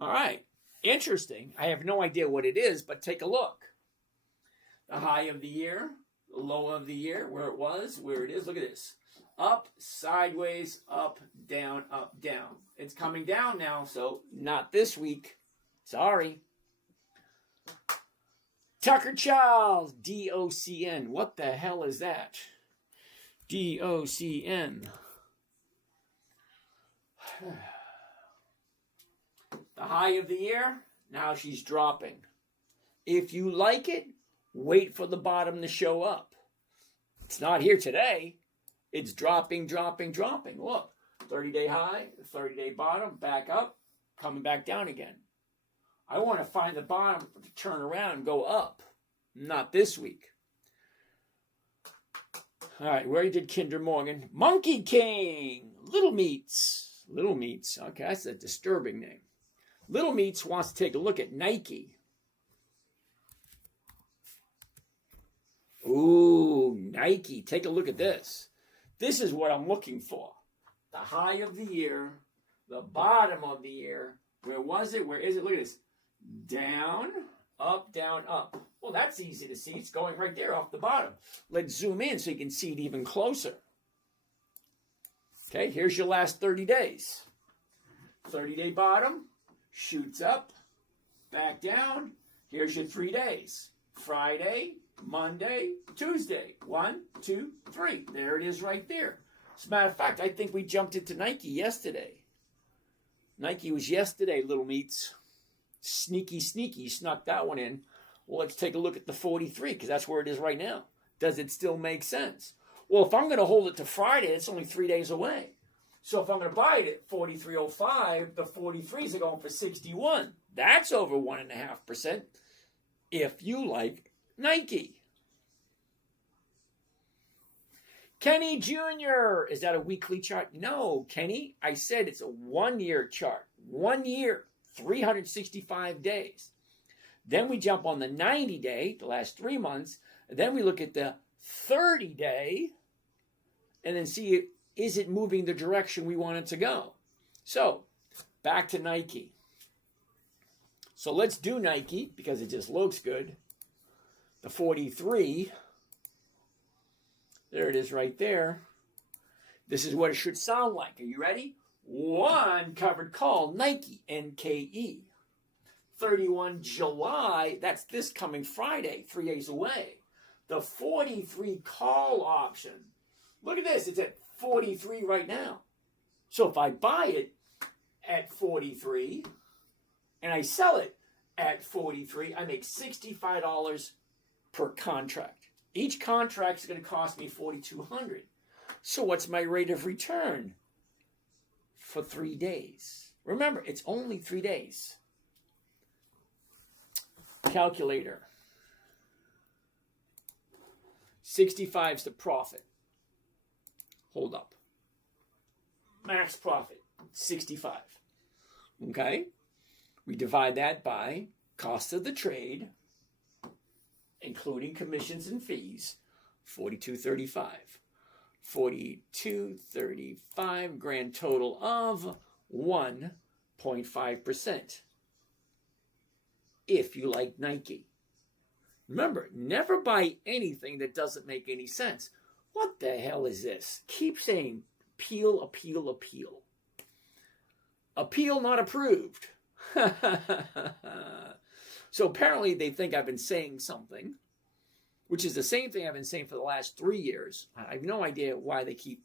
All right. Interesting. I have no idea what it is, but take a look. The high of the year, the low of the year, where it was, where it is. Look at this. Up, sideways, up, down, up, down. It's coming down now, so not this week. Sorry. Tucker Charles, DOCN. What the hell is that? DOCN. The high of the year, now she's dropping. If you like it, wait for the bottom to show up. It's not here today. It's dropping. Look, 30-day high, 30-day bottom, back up, coming back down again. I want to find the bottom to turn around and go up. Not this week. All right, where did Kinder Morgan? Monkey King. Little Meats. Little Meats. Okay, that's a disturbing name. Little Meats wants to take a look at Nike. Ooh, Nike. Take a look at this. This is what I'm looking for. The high of the year, the bottom of the year. Where was it? Where is it? Look at this. Down, up, down, up. Well, that's easy to see. It's going right there off the bottom. Let's zoom in so you can see it even closer. Okay, here's your last 30 days. 30-day bottom, shoots up, back down. Here's your 3 days. Friday, Monday, Tuesday. 1, 2, 3. There it is right there. As a matter of fact, I think we jumped into Nike yesterday. Nike was yesterday, Little Meats. Sneaky, snuck that one in. Well, let's take a look at the 43 because that's where it is right now. Does it still make sense? Well, if I'm going to hold it to Friday, it's only 3 days away. So if I'm going to buy it at 43.05, the 43s are going for 61. That's over 1.5% if you like Nike. Kenny Jr., is that a weekly chart? No, Kenny, I said it's a 1-year chart. 1 year, 365 days. Then we jump on the 90-day, the last 3 months. Then we look at the 30-day and then see, is it moving the direction we want it to go? So, back to Nike. So let's do Nike because it just looks good. The 43, there it is right there. This is what it should sound like. Are you ready? 1 covered call, Nike, NKE. 31 July, that's this coming Friday, 3 days away. The 43 call option. Look at this, it's at 43 right now. So if I buy it at 43 and I sell it at 43, I make $65 per contract. Each contract is going to cost me $4,200. So what's my rate of return for 3 days? Remember, it's only 3 days. Calculator. 65 is the profit. Hold up. Max profit, 65. Okay? We divide that by cost of the trade, including commissions and fees, $42.35. $42.35, grand total of 1.5%. If you like Nike. Remember, never buy anything that doesn't make any sense. What the hell is this? Keep saying appeal, appeal, appeal. Appeal not approved. So apparently they think I've been saying something, which is the same thing I've been saying for the last 3 years. I have no idea why they keep,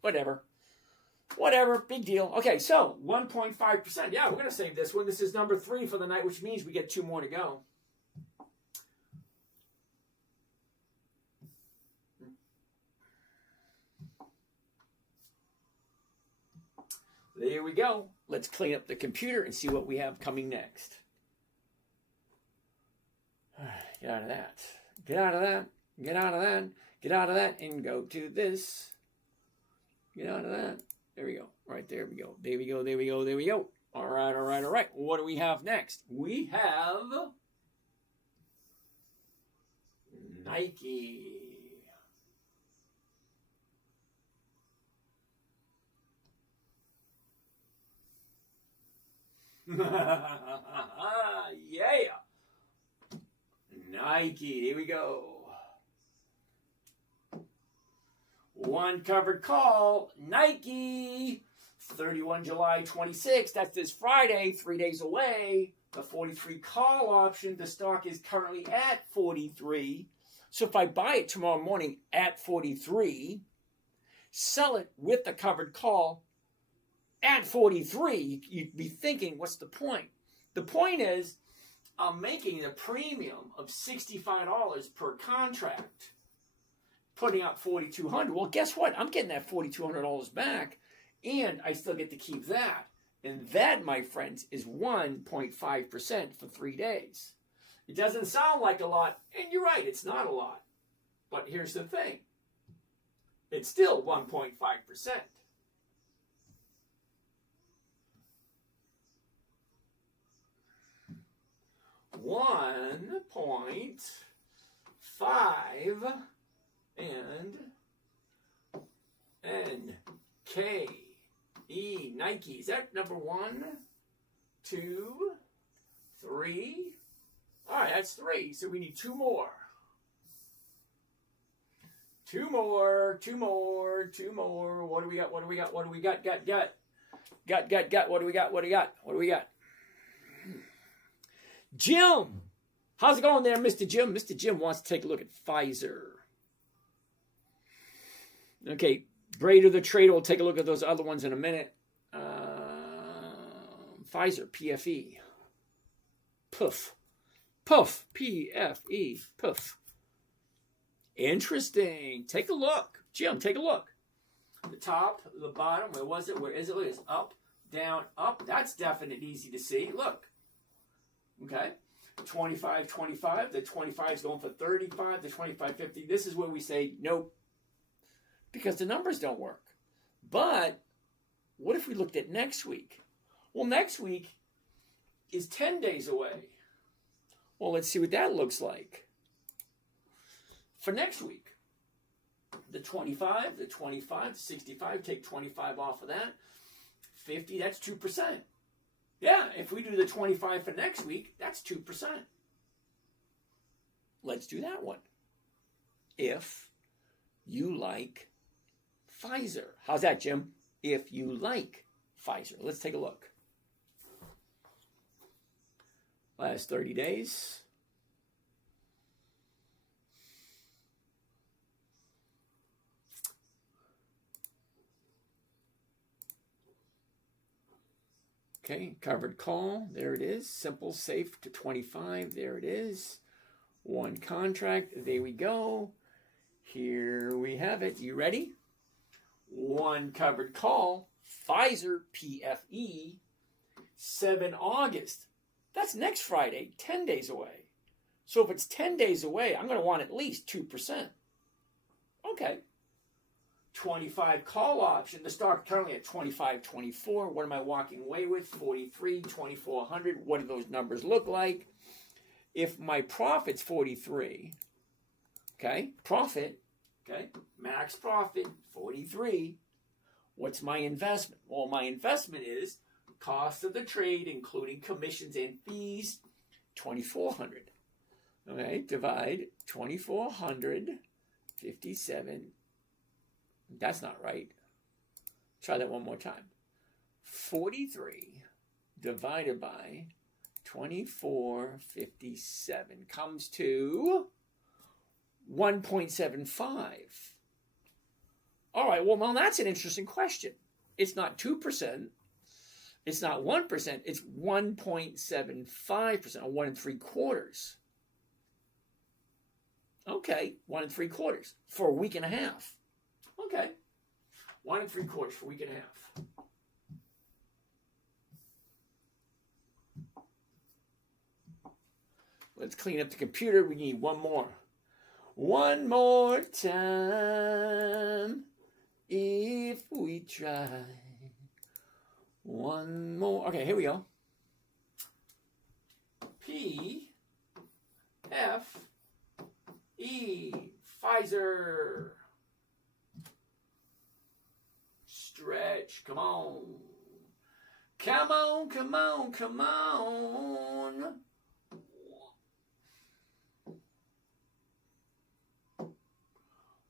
whatever, big deal. Okay, so 1.5%. Yeah, we're going to save this one. This is number 3 for the night, which means we get 2 more to go. There we go. Let's clean up the computer and see what we have coming next. Get out of that. Get out of that. Get out of that. Get out of that and go to this. Get out of that. There we go. Right there we go. There we go. There we go. There we go. All right, all right, all right. What do we have next? We have Nike. Yeah. Nike. Here we go. 1 covered call. Nike. 31 July 26. That's this Friday, 3 days away. The 43 call option. The stock is currently at 43. So if I buy it tomorrow morning at 43, sell it with the covered call at 43, you'd be thinking, what's the point? The point is, I'm making a premium of $65 per contract, putting out $4,200. Well, guess what? I'm getting that $4,200 back, And I still get to keep that. And that, my friends, is 1.5% for 3 days. It doesn't sound like a lot, and you're right, it's not a lot. But here's the thing. It's still 1.5%. $1.5 and N-K-E, Nike. Is that number 1, 2, 3? All right, that's 3. So we need 2 more. 2 more. What do we got? Got. What do we got? What do we got? Jim. How's it going there, Mr. Jim? Mr. Jim wants to take a look at Pfizer. Okay, Brader the trader will take a look at those other ones in a minute. Pfizer, PFE. Poof. PFE. Poof. Interesting. Take a look. Jim, take a look. The top, the bottom, where was it? Where is it? Look, it's up, down, up. That's definite, easy to see. Look. Okay. 25, 25. The 25 is going for 35. The 25, 50. This is where we say nope. Because the numbers don't work. But what if we looked at next week? Well, next week is 10 days away. Well, let's see what that looks like. For next week, the 25, the 25, the 65, take 25 off of that. 50, that's 2%. Yeah, if we do the 25 for next week, that's 2%. Let's do that one. If you like Pfizer. How's that, Jim? If you like Pfizer. Let's take a look. Last 30 days. Okay, covered call. There it is. Simple, safe to 25. There it is. One contract. There we go. Here we have it. You ready? One covered call. Pfizer PFE. 7 August. That's next Friday. 10 days away. So if it's 10 days away, I'm going to want at least 2%. Okay. 25 call option. The stock currently at 25.24. What am I walking away with? 43, 2,400. What do those numbers look like? If my profit's 43, okay, profit, okay, max profit, 43. What's my investment? Well, my investment is cost of the trade, including commissions and fees, 2,400. Okay, divide 2,400, 57. That's not right. Try that one more time. 43 divided by 2457 comes to 1.75. All right, well, now that's an interesting question. It's not 2%. It's not 1%. It's 1.75%, or 1 3/4. Okay, 1 3/4 for a week and a half. Okay, 1 3/4 for a week and a half. Let's clean up the computer. We need one more. One more time, if we try. One more. Okay, here we go. P, F, E, Pfizer. Stretch, come on. Come on, come on, come on.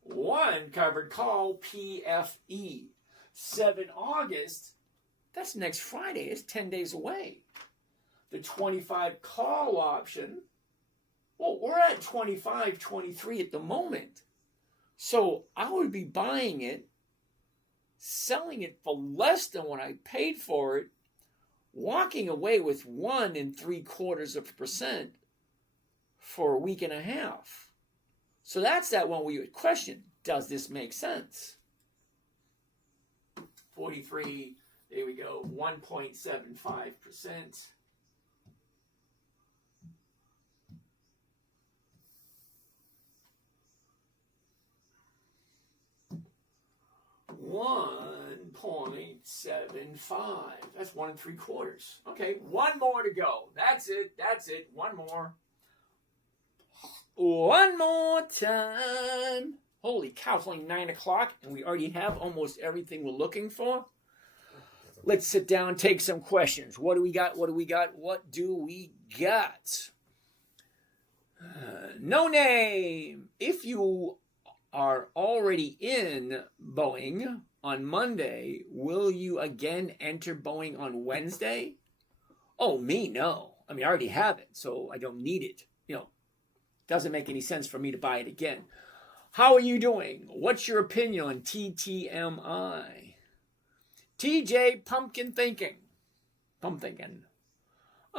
One covered call, PFE. 7 August, that's next Friday. It's 10 days away. The 25 call option, well, we're at 25.23 at the moment. So I would be buying it, selling it for less than what I paid for it, walking away with 1 3/4% for a week and a half. So that's that one where you would question, does this make sense? 43. There we go. 1.75%. $1.75. That's 1.75. Okay, one more to go. That's it. One more. One more time. Holy cow, it's only 9 o'clock, and we already have almost everything we're looking for. Let's sit down and take some questions. What do we got? No name. If you are already in Boeing on Monday, will you again enter Boeing on Wednesday? Oh, me, no. I mean, I already have it, so I don't need it. Doesn't make any sense for me to buy it again. How are you doing? What's your opinion on TTMI? TJ Pumpkin Thinking. All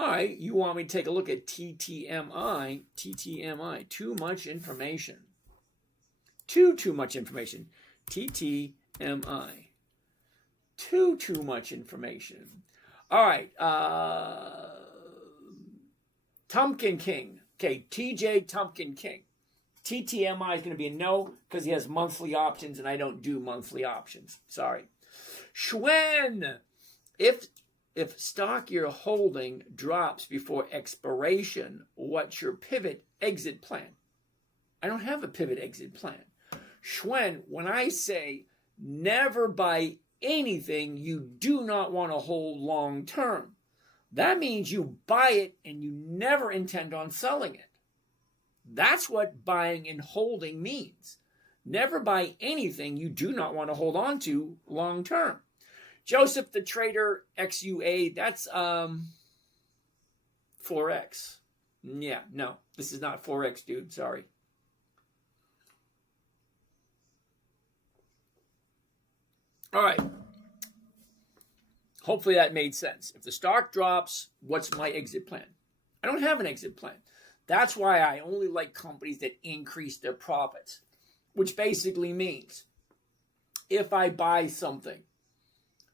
right, you want me to take a look at TTMI. Too much information. Too much information. TTMI. Too much information. All right. Tumpkin King. Okay, TJ Tumpkin King. TTMI is going to be a no because he has monthly options and I don't do monthly options. Sorry. Schwen. If stock you're holding drops before expiration, what's your pivot exit plan? I don't have a pivot exit plan. Schwen, when I say never buy anything you do not want to hold long term, that means you buy it and you never intend on selling it. That's what buying and holding means. Never buy anything you do not want to hold on to long term. Joseph the Trader XUA, that's Forex. Yeah, no, this is not Forex, dude. Sorry. All right. Hopefully that made sense. If the stock drops, what's my exit plan? I don't have an exit plan. That's why I only like companies that increase their profits, which basically means if I buy something,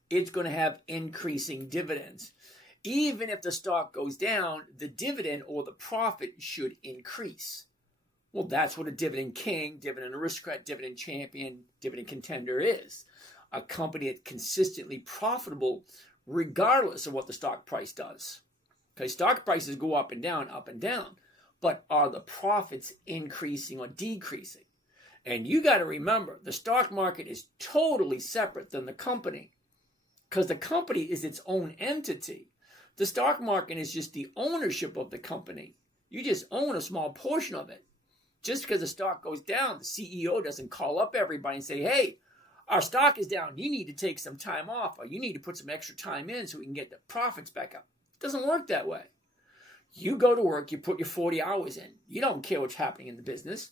it's going to have increasing dividends. Even if the stock goes down, the dividend or the profit should increase. Well, that's what a dividend king, dividend aristocrat, dividend champion, dividend contender is. A company that's consistently profitable regardless of what the stock price does. Okay, stock prices go up and down, but are the profits increasing or decreasing? And you got to remember, the stock market is totally separate than the company because the company is its own entity. The stock market is just the ownership of the company. You just own a small portion of it. Just because the stock goes down, the CEO doesn't call up everybody and say, hey, our stock is down. You need to take some time off or you need to put some extra time in so we can get the profits back up. It doesn't work that way. You go to work, you put your 40 hours in. You don't care what's happening in the business.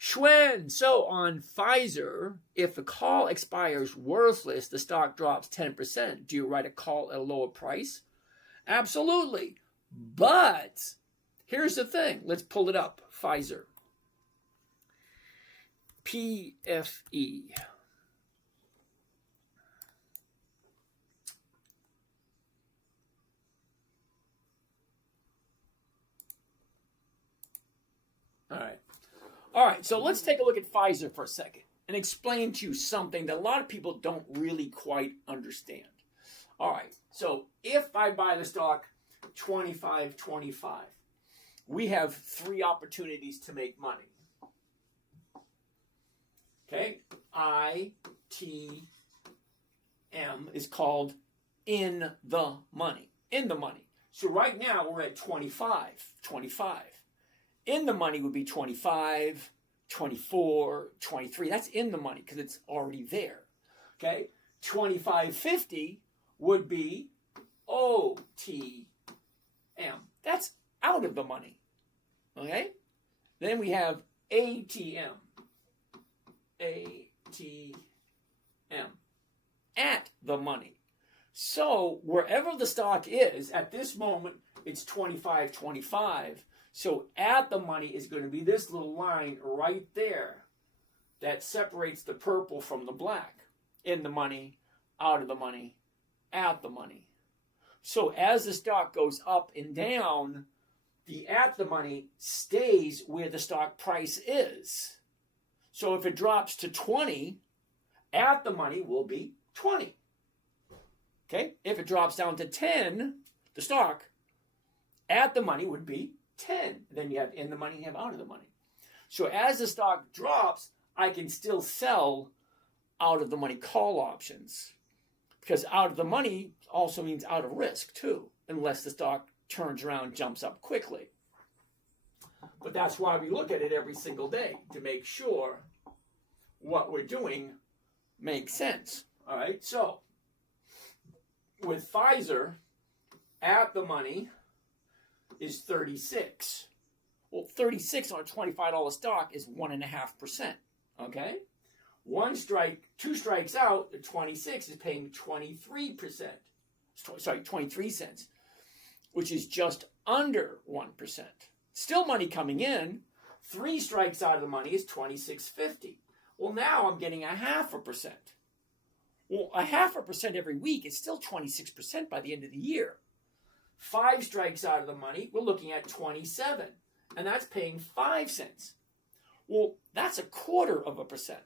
Schwen, so on Pfizer, if the call expires worthless, the stock drops 10%. Do you write a call at a lower price? Absolutely. But here's the thing. Let's pull it up. Pfizer. PFE. All right, so let's take a look at Pfizer for a second and explain to you something that a lot of people don't really quite understand. All right, so if I buy the stock 25.25, we have 3 opportunities to make money. Okay, ITM is called in the money. So right now we're at 25. In the money would be 25, 24, 23. That's in the money because it's already there. Okay? 25.50 would be OTM. That's out of the money. Okay? Then we have ATM. At the money. So wherever the stock is, at this moment, it's 25.25. So at the money is going to be this little line right there that separates the purple from the black. In the money, out of the money, at the money. So as the stock goes up and down, the at the money stays where the stock price is. So if it drops to 20, at the money will be 20. Okay? If it drops down to 10, the stock, at the money would be 10. Then you have in the money, you have out of the money. So as the stock drops, I can still sell out of the money call options. Because out of the money also means out of risk too, unless the stock turns around, jumps up quickly. But that's why we look at it every single day, to make sure what we're doing makes sense. All right, so with Pfizer, at the money is 36. Well, 36 on a $25 stock is 1.5%. Okay? Two strikes out, the 26 is paying 23%. Sorry, 23 cents, which is just under 1%. Still money coming in. 3 strikes out of the money is 26.50. Well, now I'm getting 0.5%. Well, 0.5% every week is still 26% by the end of the year. 5 strikes out of the money, we're looking at 27, and that's paying 5 cents. Well, that's 0.25%.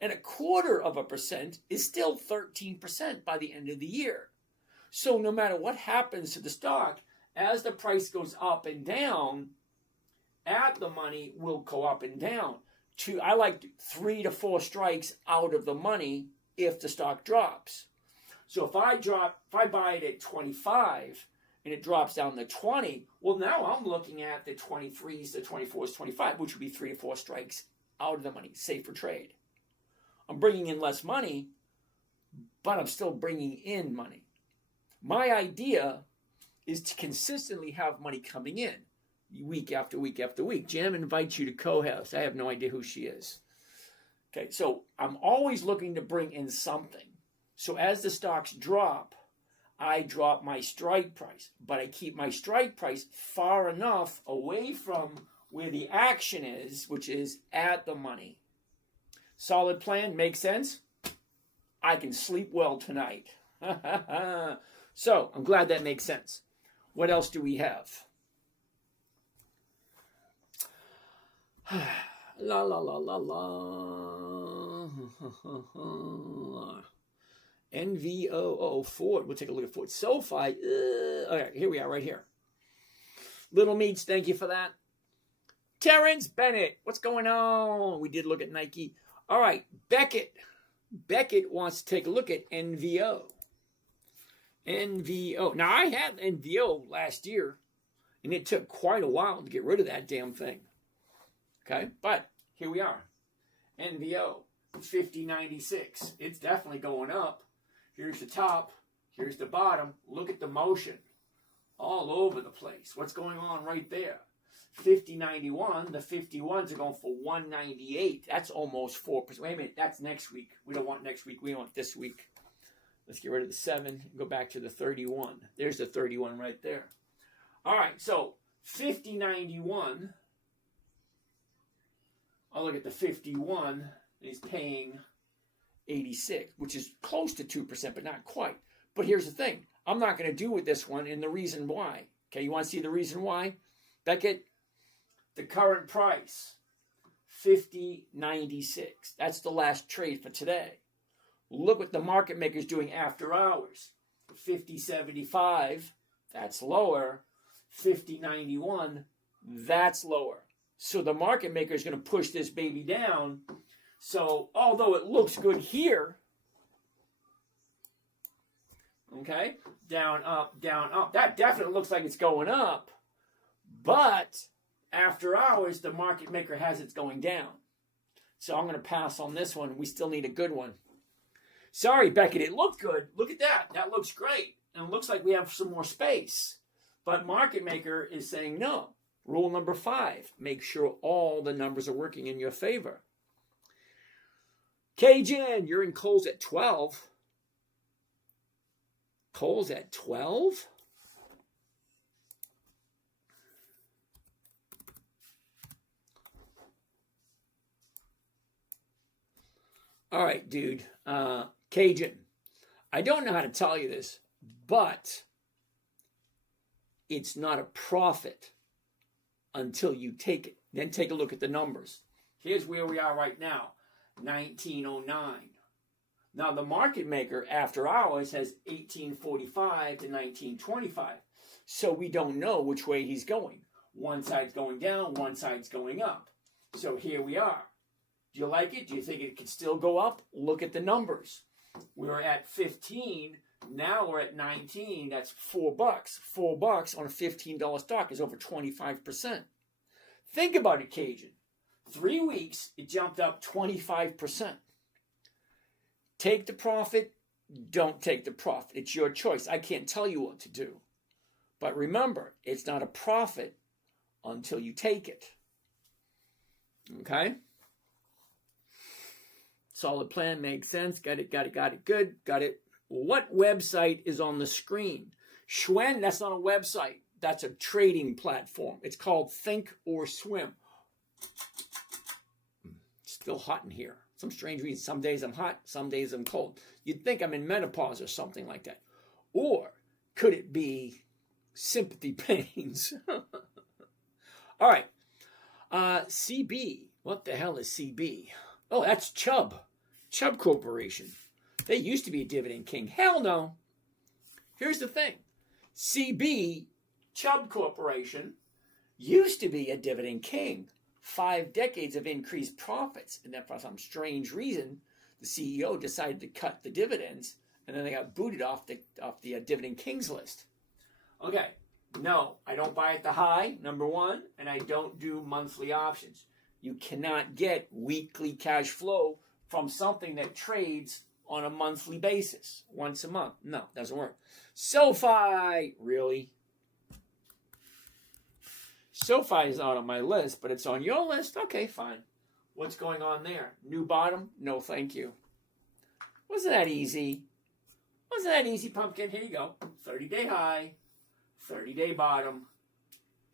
And 0.25% is still 13% by the end of the year. So no matter what happens to the stock, as the price goes up and down, at the money will go up and down. I like 3 to 4 strikes out of the money if the stock drops. So if I buy it at 25 and it drops down to 20, well, now I'm looking at the 23s, the 24s, 25, which would be 3 to 4 strikes out of the money, safe for trade. I'm bringing in less money, but I'm still bringing in money. My idea is to consistently have money coming in week after week after week. Jim invites you to co-host. I have no idea who she is. Okay, so I'm always looking to bring in something. So as the stocks drop, I drop my strike price, but I keep my strike price far enough away from where the action is, which is at the money. Solid plan, makes sense? I can sleep well tonight. So, I'm glad that makes sense. What else do we have? La la la la la. NVOO, Ford. We'll take a look at Ford. SoFi. All right, here we are, right here. Little Meats, thank you for that. Terrence Bennett, what's going on? We did look at Nike. All right, Beckett. Beckett wants to take a look at NVO. NVO. Now, I had NVO last year, and it took quite a while to get rid of that damn thing. Okay, but here we are. NVO, 50.96. It's definitely going up. Here's the top. Here's the bottom. Look at the motion. All over the place. What's going on right there? 50.91. The 51s are going for 198. That's almost 4%. Wait a minute. That's next week. We don't want next week. We want this week. Let's get rid of the 7 and go back to the 31. There's the 31 right there. All right. So 50.91. I'll look at the 51. He's paying 86, which is close to 2%, but not quite. But here's the thing. I'm not going to do with this one, and the reason why. Okay, you want to see the reason why? Beckett, the current price, 50.96. That's the last trade for today. Look what the market maker's doing after hours. 50.75, that's lower. 50.91, that's lower. So the market maker is going to push this baby down. So although it looks good here, okay, down, up, that definitely looks like it's going up. But after hours, the market maker has it going down. So I'm going to pass on this one. We still need a good one. Sorry, Beckett, it looked good. Look at that. That looks great. And it looks like we have some more space. But market maker is saying no. Rule number 5, make sure all the numbers are working in your favor. Cajun, you're in Kohl's at 12. Kohl's at 12? All right, dude. Cajun, I don't know how to tell you this, but it's not a profit until you take it. Then take a look at the numbers. Here's where we are right now, 1909. Now the market maker after hours has 1845 to 1925. So we don't know which way he's going. One side's going down, one side's going up. So here we are. Do you like it? Do you think it could still go up? Look at the numbers. We were at 15. Now we're at 19. That's $4. $4 on a $15 stock is over 25%. Think about it, Cajun. 3 weeks, it jumped up 25%. Take the profit, don't take the profit. It's your choice. I can't tell you what to do. But remember, it's not a profit until you take it. Okay? Solid plan makes sense. Got it. Good. Got it. What website is on the screen? Schwen, that's not a website. That's a trading platform. It's called Think or Swim. It's still hot in here. Some strange reason. Some days I'm hot, some days I'm cold. You'd think I'm in menopause or something like that. Or could it be sympathy pains? All right. CB. What the hell is CB? Oh, that's Chubb. Chubb Corporation. They used to be a dividend king. Hell no. Here's the thing. CB, Chubb Corporation, used to be a dividend king. 5 decades of increased profits. And then for some strange reason, the CEO decided to cut the dividends. And then they got booted off the Dividend Kings list. Okay. No, I don't buy at the high, number one. And I don't do monthly options. You cannot get weekly cash flow from something that trades on a monthly basis, once a month. No, doesn't work. SoFi, really? SoFi is not on my list, but it's on your list? Okay, fine. What's going on there? New bottom? No, thank you. Wasn't that easy? Wasn't that easy, pumpkin? Here you go. 30-day high, 30-day bottom.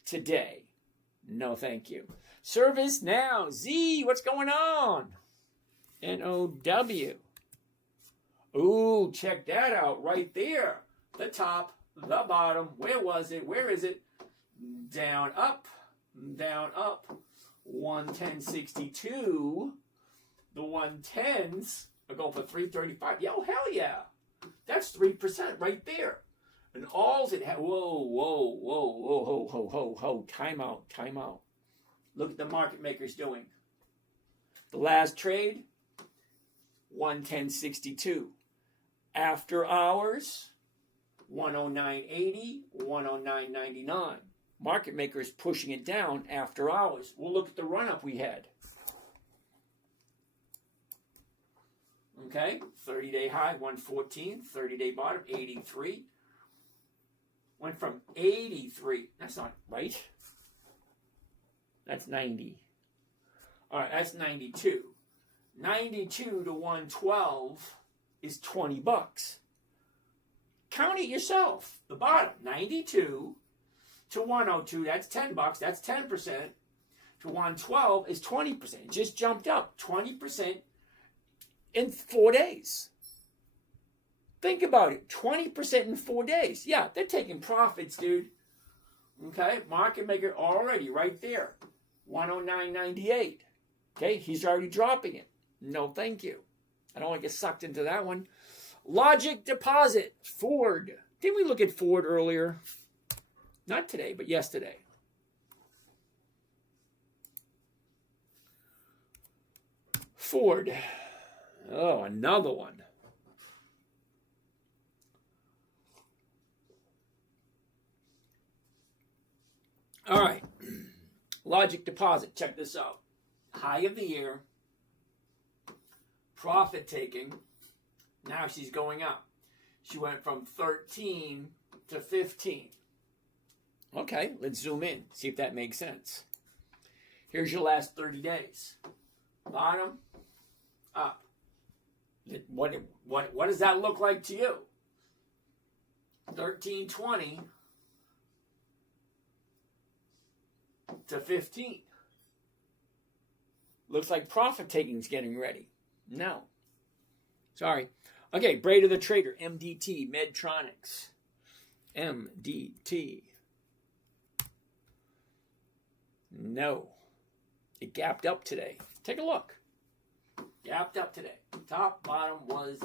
Today. No, thank you. Service now. Z, what's going on? NOW. Ooh, check that out right there. The top, the bottom. Where was it? Where is it? Down, up, down, up. 110.62. The 110s are going for 335. Yo, hell yeah. That's 3% right there. And all's it had. Whoa. Time out. Look at the market makers doing. The last trade, 110.62. After hours, 109.80, 109.99. Market makers pushing it down after hours. We'll look at the run-up we had. Okay, 30-day high, 114. 30-day bottom, 83. Went from 83. That's not right. That's 90. All right, that's 92. 92 to 112 is $20. Count it yourself. The bottom, 92 to 102, that's $10. That's 10%. To 112 is 20%. It just jumped up 20% in 4 days. Think about it. 20% in 4 days. Yeah, they're taking profits, dude. Okay, market maker already right there. 109.98. Okay, he's already dropping it. No, thank you. I don't want to get sucked into that one. Logic Deposit. Ford. Didn't we look at Ford earlier? Not today, but yesterday. Ford. Oh, another one. All right. Logic Deposit. Check this out. High of the year. Profit taking. Now she's going up. She went from 13 to 15. Okay, let's zoom in. See if that makes sense. Here's your last 30 days. Bottom, up. What does that look like to you? 13.20 to 15. Looks like profit taking is getting ready. No. Sorry. Okay, Braid of the Trader, MDT, Medtronics. MDT. No. It gapped up today. Take a look. Gapped up today. Top, bottom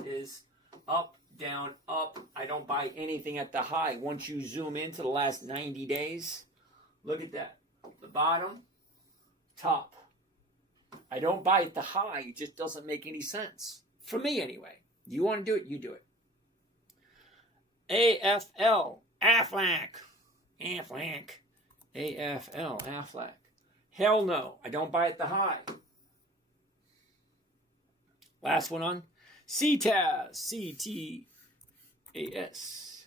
is up, down, up. I don't buy anything at the high. Once you zoom into the last 90 days, look at that. The bottom, top. I don't buy at the high. It just doesn't make any sense. For me, anyway. You want to do it, you do it. AFL, Aflac. Aflac. AFL, Aflac. Hell no. I don't buy at the high. Last one on. CTAS. CTAS.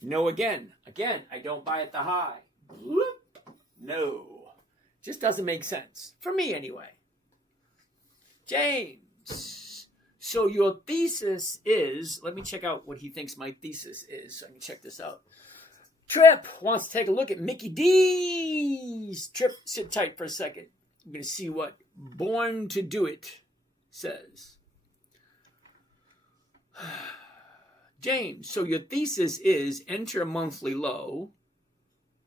No again. Again, I don't buy at the high. Whoop. No. Just doesn't make sense. For me, anyway. James. So your thesis is, let me check out what he thinks my thesis is so I can check this out. Trip wants to take a look at Mickey D's. Trip, sit tight for a second. I'm going to see what Born to Do It says. James, so your thesis is enter a monthly low.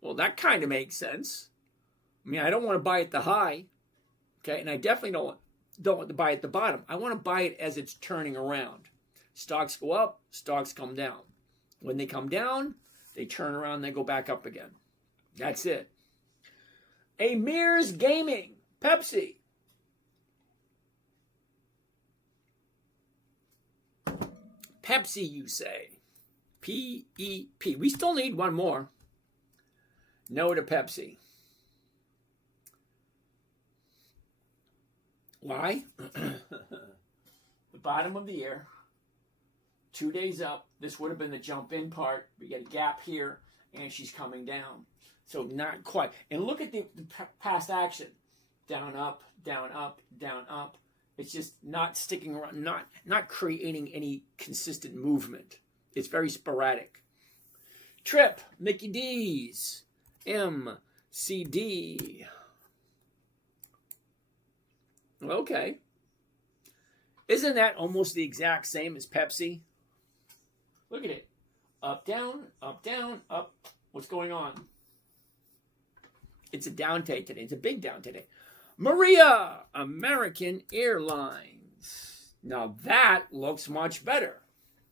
Well, that kind of makes sense. I mean, I don't want to buy at the high. Okay, and I definitely don't want to buy at the bottom. I want to buy it as it's turning around. Stocks go up, stocks come down. When they come down, they turn around, they go back up again. That's it. A Mears Gaming, Pepsi. Pepsi, you say. P-E-P. We still need one more. No to Pepsi. Why? The bottom of the year, 2 days up. This would have been the jump in part. We get a gap here, and she's coming down. So not quite. And look at the past action. Down, up, down, up, down, up. It's just not sticking around, not creating any consistent movement. It's very sporadic. Trip, Mickey D's, MCD. Okay. Isn't that almost the exact same as Pepsi? Look at it. Up, down, up, down, up. What's going on? It's a down day today. It's a big down today. Maria, American Airlines. Now that looks much better.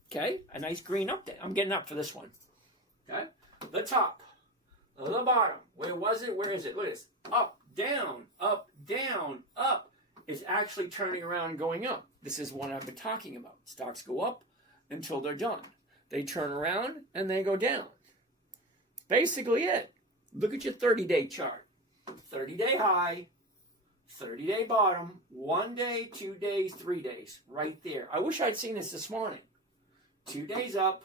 Okay. A nice green update. I'm getting up for this one. Okay. The top. The bottom. Where was it? Where is it? Look at this. Up, down, up, down, up. Is actually turning around and going up. This is what I've been talking about. Stocks go up until they're done. They turn around and they go down. Basically it. Look at your 30-day chart. 30-day high, 30-day bottom, 1 day, 2 days, 3 days. Right there. I wish I'd seen this morning. 2 days up.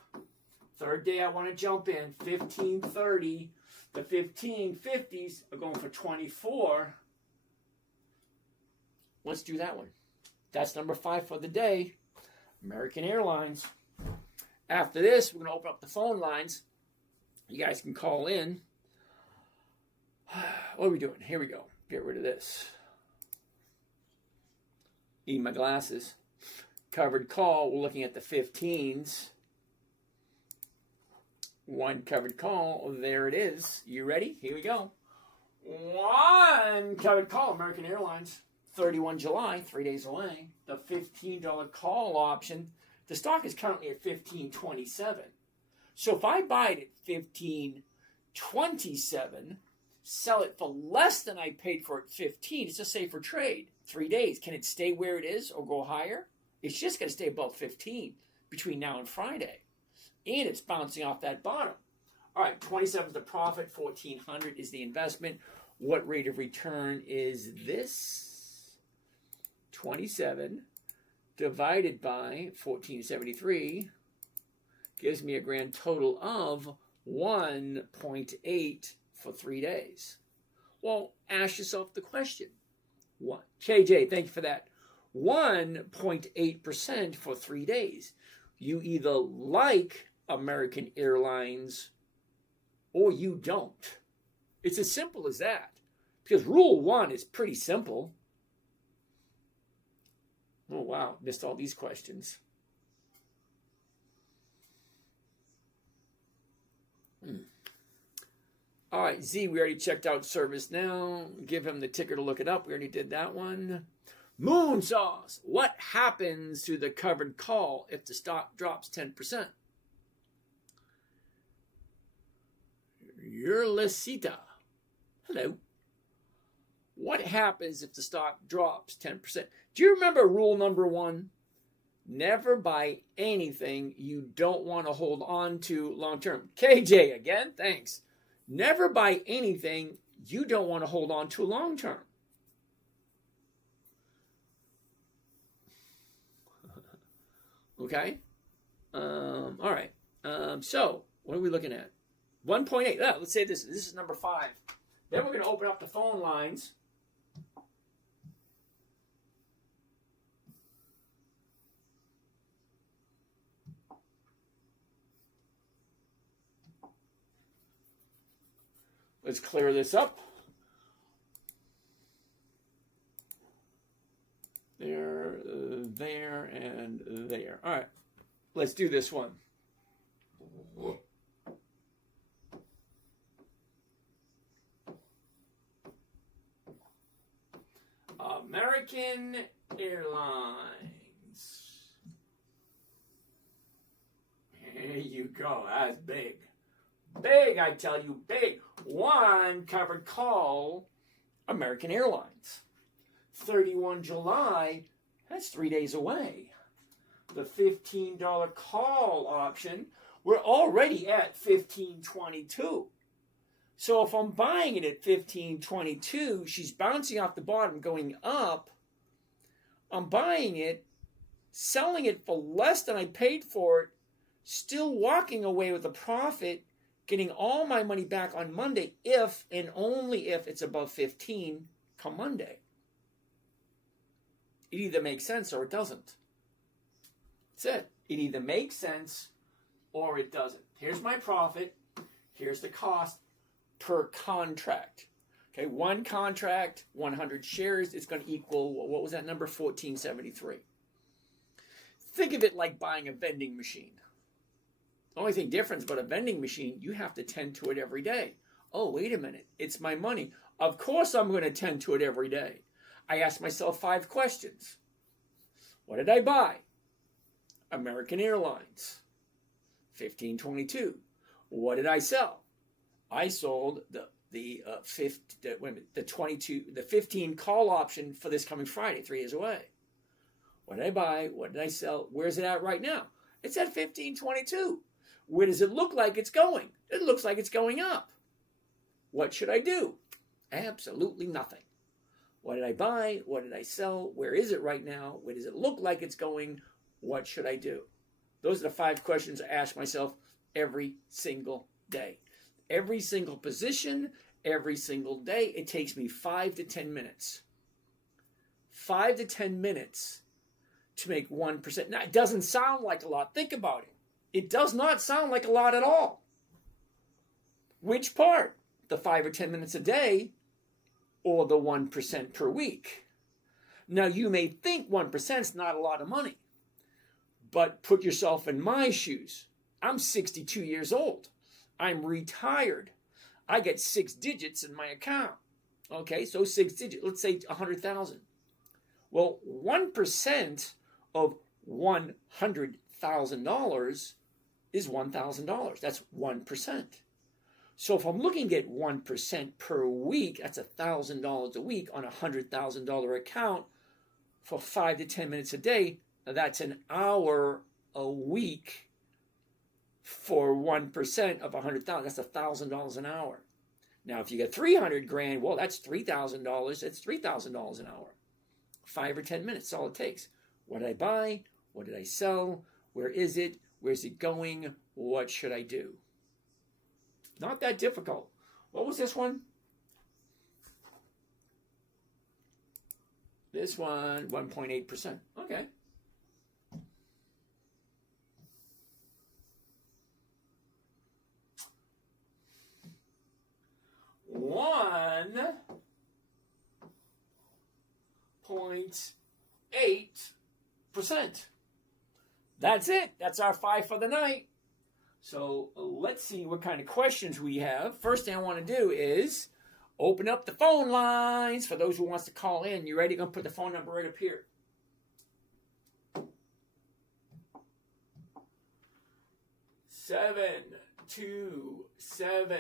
Third day I want to jump in. 1530. The 1550s are going for 24. Let's do that one. That's number 5 for the day. American Airlines. After this, we're going to open up the phone lines. You guys can call in. What are we doing? Here we go. Get rid of this. Need my glasses. Covered call. We're looking at the 15s. One covered call. There it is. You ready? Here we go. One covered call. American Airlines. 31 July, 3 days away. The $15 call option. The stock is currently at $15.27. So if I buy it at $15.27, sell it for less than I paid for it at $15, it's a safer trade. 3 days. Can it stay where it is or go higher? It's just going to stay above 15 between now and Friday. And it's bouncing off that bottom. All right, 27 is the profit, 1,400 is the investment. What rate of return is this? 27 divided by 1473 gives me a grand total of 1.8 for 3 days. Well, ask yourself the question. What? KJ, thank you for that. 1.8% for 3 days. You either like American Airlines or you don't. It's as simple as that. Because rule 1 is pretty simple. Oh, wow. Missed all these questions. All right, Z, we already checked out service now. Give him the ticker to look it up. We already did that one. Moon sauce. What happens to the covered call if the stock drops 10%? Urlicita. Hello. What happens if the stock drops 10%? Do you remember rule number 1? Never buy anything you don't want to hold on to long term. KJ again, thanks. Never buy anything you don't want to hold on to long term. Okay? All right. So, what are we looking at? 1.8. Let's say this is number 5. Then we're going to open up the phone lines. Let's clear this up. There, there, and there. All right. Let's do this one. American Airlines. There you go. That's big. Big, I tell you, big. One covered call, American Airlines. 31 July, that's 3 days away. The $15 call option, we're already at $15.22. So if I'm buying it at $15.22, she's bouncing off the bottom, going up. I'm buying it, selling it for less than I paid for it, still walking away with a profit, getting all my money back on Monday if and only if it's above 15 come Monday. It either makes sense or it doesn't. That's it. It either makes sense or it doesn't. Here's my profit. Here's the cost per contract. Okay, one contract, 100 shares, it's going to equal, what was that number? $14.73. Think of it like buying a vending machine. The only thing different about a vending machine, you have to tend to it every day. Oh, wait a minute. It's my money. Of course I'm going to tend to it every day. I ask myself 5 questions. What did I buy? American Airlines. $15.22. What did I sell? I sold the 15 call option for this coming Friday, 3 days away. What did I buy? What did I sell? Where's it at right now? It's at $15.22. Where does it look like it's going? It looks like it's going up. What should I do? Absolutely nothing. What did I buy? What did I sell? Where is it right now? Where does it look like it's going? What should I do? Those are the 5 questions I ask myself every single day. Every single position, every single day. It takes me 5 to 10 minutes. 5 to 10 minutes to make 1%. Now, it doesn't sound like a lot. Think about it. It does not sound like a lot at all. Which part? The 5 or 10 minutes a day or the 1% per week? Now, you may think 1% is not a lot of money, but put yourself in my shoes. I'm 62 years old. I'm retired. I get 6 digits in my account. Okay, so 6 digits, let's say 100,000. Well, 1% of $100,000 is $1,000. That's 1%. So if I'm looking at 1% per week, that's $1,000 a week on a $100,000 account for 5 to 10 minutes a day. Now that's an hour a week for 1% of 100,000. That's $1,000 an hour. Now, if you get 300 grand, well, that's $3,000. That's $3,000 an hour. 5 or 10 minutes, that's all it takes. What did I buy? What did I sell? Where is it? Where's it going? What should I do? Not that difficult. What was this one? This one, 1.8%. Okay. $1.8 6%. That's it. That's our 5 for the night. So let's see what kind of questions we have. First thing I want to do is open up the phone lines for those who wants to call in. You ready? I'm going to put the phone number right up here. 727.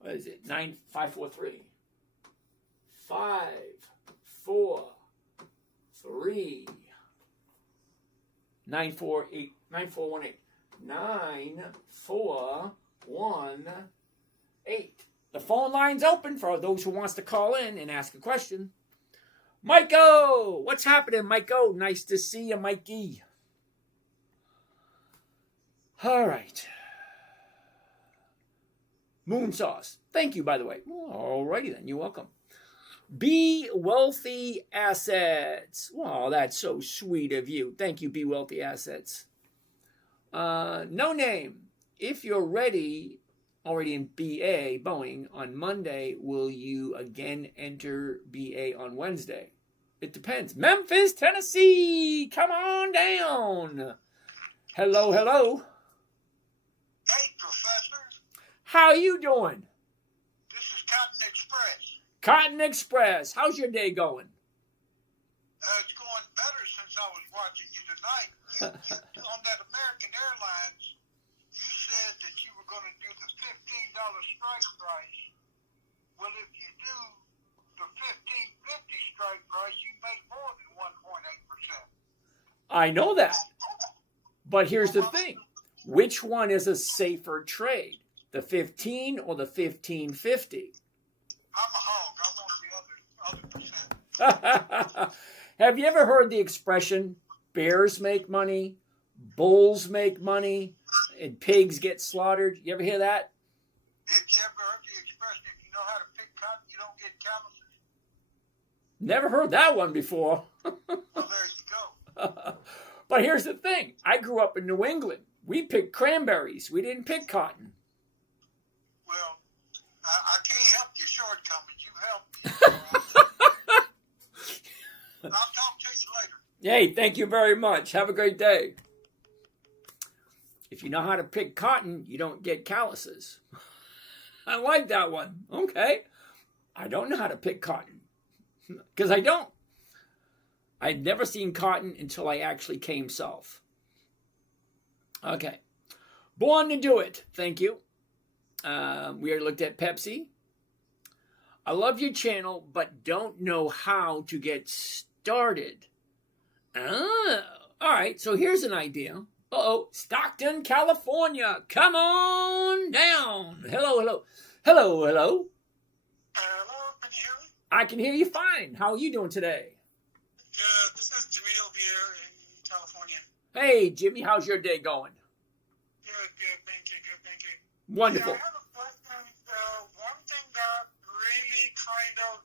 What is it? 9543. 543 948 9418 9418. The phone line's open for those who wants to call in and ask a question. Michael, what's happening, Michael? Nice to see you, Mikey. All right. Moon sauce. Thank you, by the way. All righty then. You're welcome. Be Wealthy Assets. Well, that's so sweet of you. Thank you, Be Wealthy Assets. No name. If you're already in BA, Boeing, on Monday, will you again enter BA on Wednesday? It depends. Memphis, Tennessee. Come on down. Hello, hello. Hey, Professor. How you doing? This is Cotton Express. Cotton Express. How's your day going? It's going better since I was watching you tonight. You, on that American Airlines, you said that you were going to do the $15 strike price. Well, if you do the $15.50 strike price, you make more than 1.8%. I know that. But here's the thing. Which one is a safer trade? The 15 or the 15.50? I'm a hog. I want the other percent. Have you ever heard the expression, bears make money, bulls make money, and pigs get slaughtered? You ever hear that? If you ever heard the expression, if you know how to pick cotton, you don't get calluses? Never heard that one before. Well, there you go. But here's the thing. I grew up in New England. We picked cranberries. We didn't pick cotton. Well, I can't help your shortcomings. You helped me. I'll talk to you later. Hey, thank you very much. Have a great day. If you know how to pick cotton, you don't get calluses. I like that one. Okay. I don't know how to pick cotton. Because I don't. I'd never seen cotton until I actually came south. Okay. Born to do it. Thank you. We already looked at Pepsi. I love your channel, but don't know how to get started. Oh, all right. So here's an idea. Uh-oh. Stockton, California. Come on down. Hello, hello. Hello, hello. Hello, can you hear me? I can hear you fine. How are you doing today? Good. This is Jamil here in California. Hey, Jimmy. How's your day going? Good. Thank you. Wonderful. Yeah, I have a question. One thing that really kind of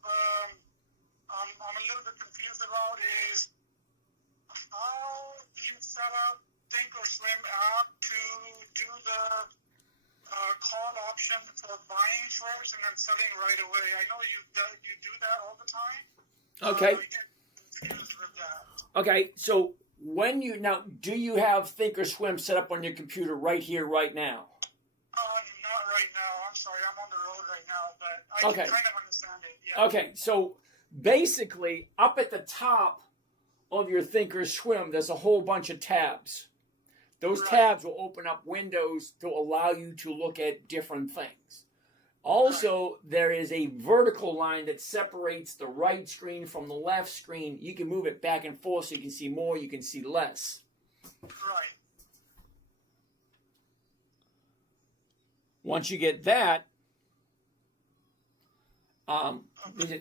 I'm a little bit confused about is how do you set up Thinkorswim app to do the call option for buying shares and then selling right away? I know you do that all the time. Okay. I get confused with that. Okay. So do you have Thinkorswim set up on your computer right here, right now? Not right now. I'm sorry. I'm on the road right now, but I Okay. can kind of understand it. Yeah. Okay, so basically, up at the top of your Thinkorswim, there's a whole bunch of tabs. Those Right. tabs will open up windows to allow you to look at different things. Also, there is a vertical line that separates the right screen from the left screen. You can move it back and forth so you can see more, you can see less. Right. Once you get that,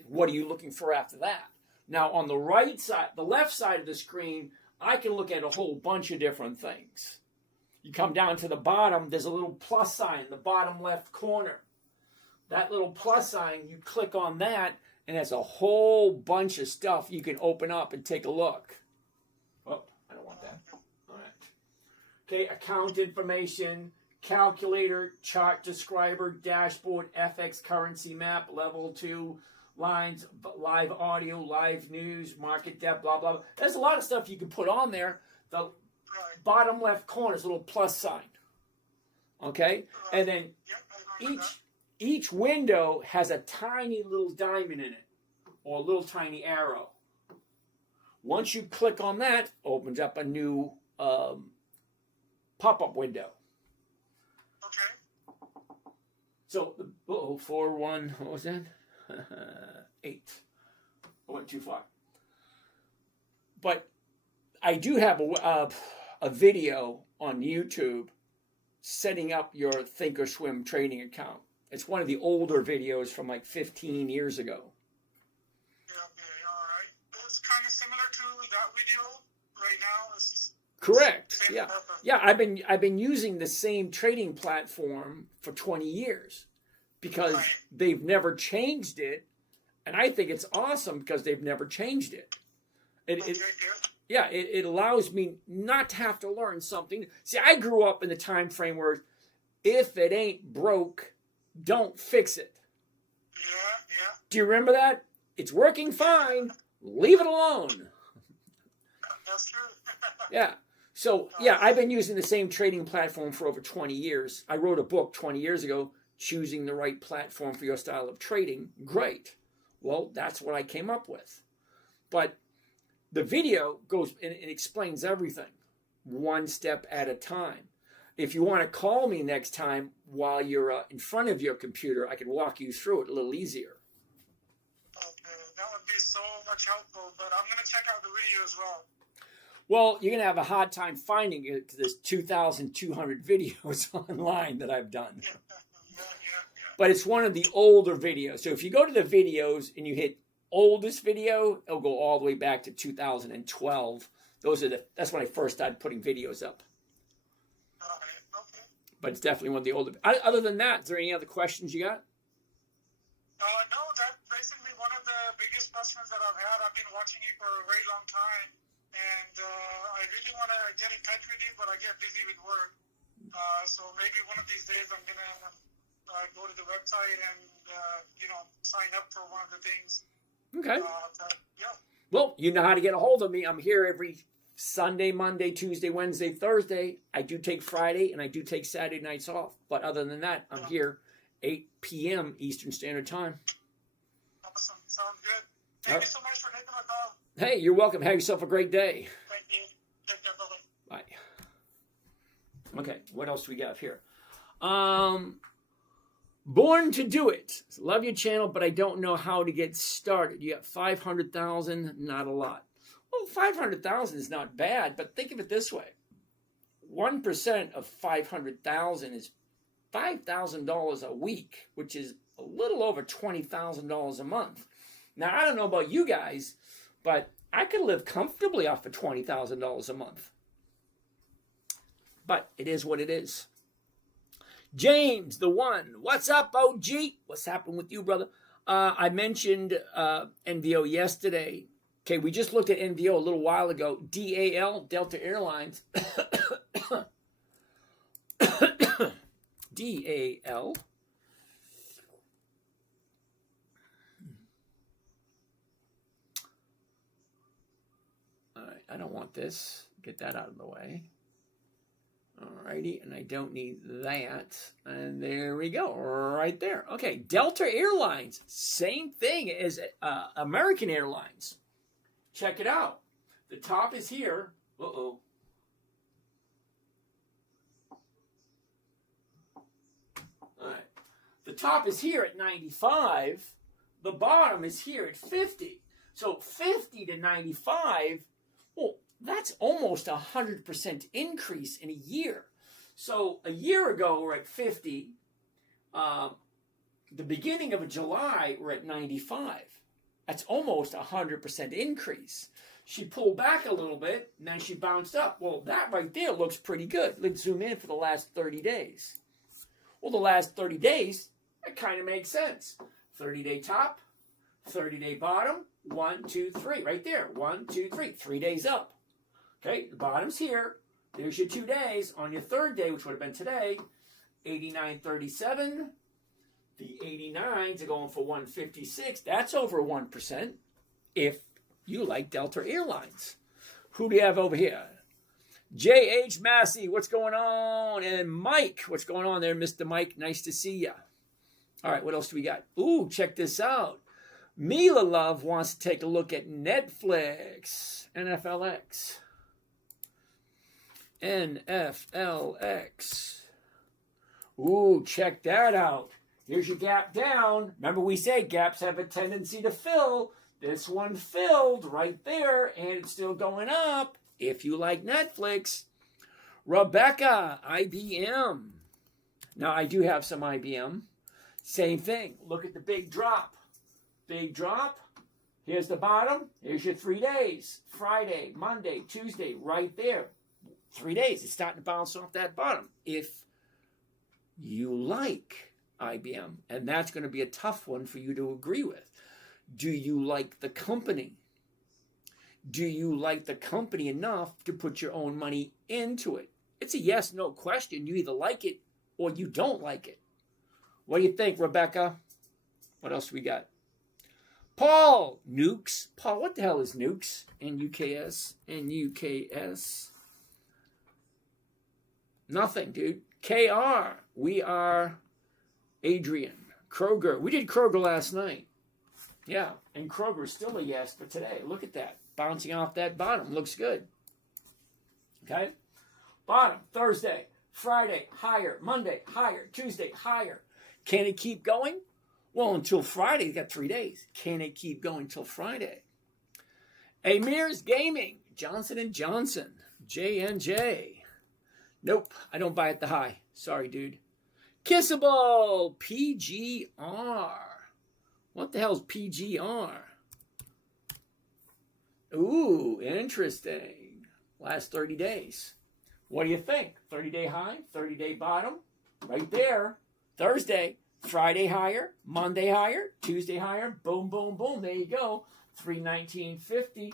what are you looking for after that? Now, on the right side, the left side of the screen, I can look at a whole bunch of different things. You come down to the bottom, there's a little plus sign in the bottom left corner. That little plus sign, you click on that, and there's a whole bunch of stuff you can open up and take a look. Oh, I don't want that. All right. Okay, account information, calculator, chart describer, dashboard, FX currency map, level 2, lines, live audio, live news, market depth, blah, blah, blah. There's a lot of stuff you can put on there. The Right. bottom left corner is a little plus sign. Okay? And then Yep, I remember each window has a tiny little diamond in it, or a little tiny arrow. Once you click on that, opens up a new pop-up window. that. Okay. So, 4, 1, what was that? 8. I went too far. But I do have a video on YouTube setting up your Thinkorswim trading account. It's one of the older videos from like 15 years ago. Yeah, okay, all right. It's kind of similar to that video right now. It's Correct. same Yeah. purpose. Yeah, I've been using the same trading platform for 20 years because Right. they've never changed it, and I think it's awesome because they've never changed it. Okay, good. Yeah, it allows me not to have to learn something. See, I grew up in the time frame where if it ain't broke, don't fix it. Yeah. Do you remember that? It's working fine. Leave it alone. That's true. Yeah. So, yeah, I've been using the same trading platform for over 20 years. I wrote a book 20 years ago, Choosing the Right Platform for Your Style of Trading. Great. Well, that's what I came up with. But the video goes and it explains everything, one step at a time. If you want to call me next time while you're in front of your computer, I can walk you through it a little easier. Okay, that would be so much helpful, but I'm going to check out the video as well. Well, you're going to have a hard time finding it because there's 2,200 videos online that I've done. Yeah. But it's one of the older videos. So if you go to the videos and you hit oldest video, it'll go all the way back to 2012. That's when I first started putting videos up. All right, okay. But it's definitely one of the older. Other than that, is there any other questions you got? No, that's basically one of the biggest questions that I've had. I've been watching you for a very long time, and I really want to get in touch with you, but I get busy with work. So maybe one of these days I'm going to go to the website and, sign up for one of the things. Okay. Yeah. Well, you know how to get a hold of me. I'm here every Sunday, Monday, Tuesday, Wednesday, Thursday. I do take Friday and I do take Saturday nights off. But other than that, I'm here 8 p.m. Eastern Standard Time. Awesome. Sounds good. Thank you so much for taking my call. Hey, you're welcome. Have yourself a great day. Thank you. Take care. Bye-bye. Bye. Okay, what else do we got here? Born to do it. Love your channel, but I don't know how to get started. You got 500,000, not a lot. Well, 500,000 is not bad, but think of it this way. 1% of 500,000 is $5,000 a week, which is a little over $20,000 a month. Now, I don't know about you guys, but I could live comfortably off of $20,000 a month. But it is what it is. James, the one. What's up, OG? What's happening with you, brother? I mentioned NVO yesterday. Okay, we just looked at NVO a little while ago. DAL, Delta Airlines. DAL. All right, I don't want this. Get that out of the way. Alrighty, and I don't need that. And there we go, right there. Okay, Delta Airlines, same thing as American Airlines. Check it out. The top is here. Uh-oh. All right. The top is here at 95. The bottom is here at 50. So 50 to 95, well, that's almost 100% increase in a year. So a year ago, we're at 50. The beginning of July, we're at 95. That's almost 100% increase. She pulled back a little bit, and then she bounced up. Well, that right there looks pretty good. Let's zoom in for the last 30 days. Well, the last 30 days, that kind of makes sense. 30-day top, 30-day bottom, 1, 2, 3. Right there, 1, 2, 3. 3 days up. Okay, the bottom's here. There's your 2 days. On your third day, which would have been today, 89.37, The 89s are going for 156. That's over 1% if you like Delta Airlines. Who do you have over here? J.H. Massey, what's going on? And Mike, what's going on there, Mr. Mike? Nice to see ya. All right, what else do we got? Ooh, check this out. Mila Love wants to take a look at Netflix. NFLX. NFLX. Ooh, check that out. Here's your gap down. Remember we say gaps have a tendency to fill. This one filled right there, and it's still going up. If you like Netflix. Rebecca, IBM. Now, I do have some IBM. Same thing. Look at the big drop. Big drop. Here's the bottom. Here's your 3 days. Friday, Monday, Tuesday, right there. 3 days. It's starting to bounce off that bottom. If you like IBM, and that's going to be a tough one for you to agree with. Do you like the company? Do you like the company enough to put your own money into it? It's a yes/no question. You either like it or you don't like it. What do you think, Rebecca? What else we got? Paul, Nukes. Paul, what the hell is Nukes? N-U-K-S. N-U-K-S. Nothing, dude. K-R. We are Adrian. Kroger. We did Kroger last night. Yeah, and Kroger's still a yes for today. Look at that. Bouncing off that bottom. Looks good. Okay? Bottom. Thursday. Friday. Higher. Monday. Higher. Tuesday. Higher. Can it keep going? Well, until Friday. You got 3 days. Can it keep going till Friday? Amir's Gaming. Johnson & Johnson. J&J. Nope. I don't buy at the high. Sorry, dude. Kissable. PGR. What the hell's PGR? Ooh, interesting. Last 30 days. What do you think? 30-day high, 30-day bottom, right there. Thursday, Friday higher, Monday higher, Tuesday higher. Boom, boom, boom. There you go. 319.50.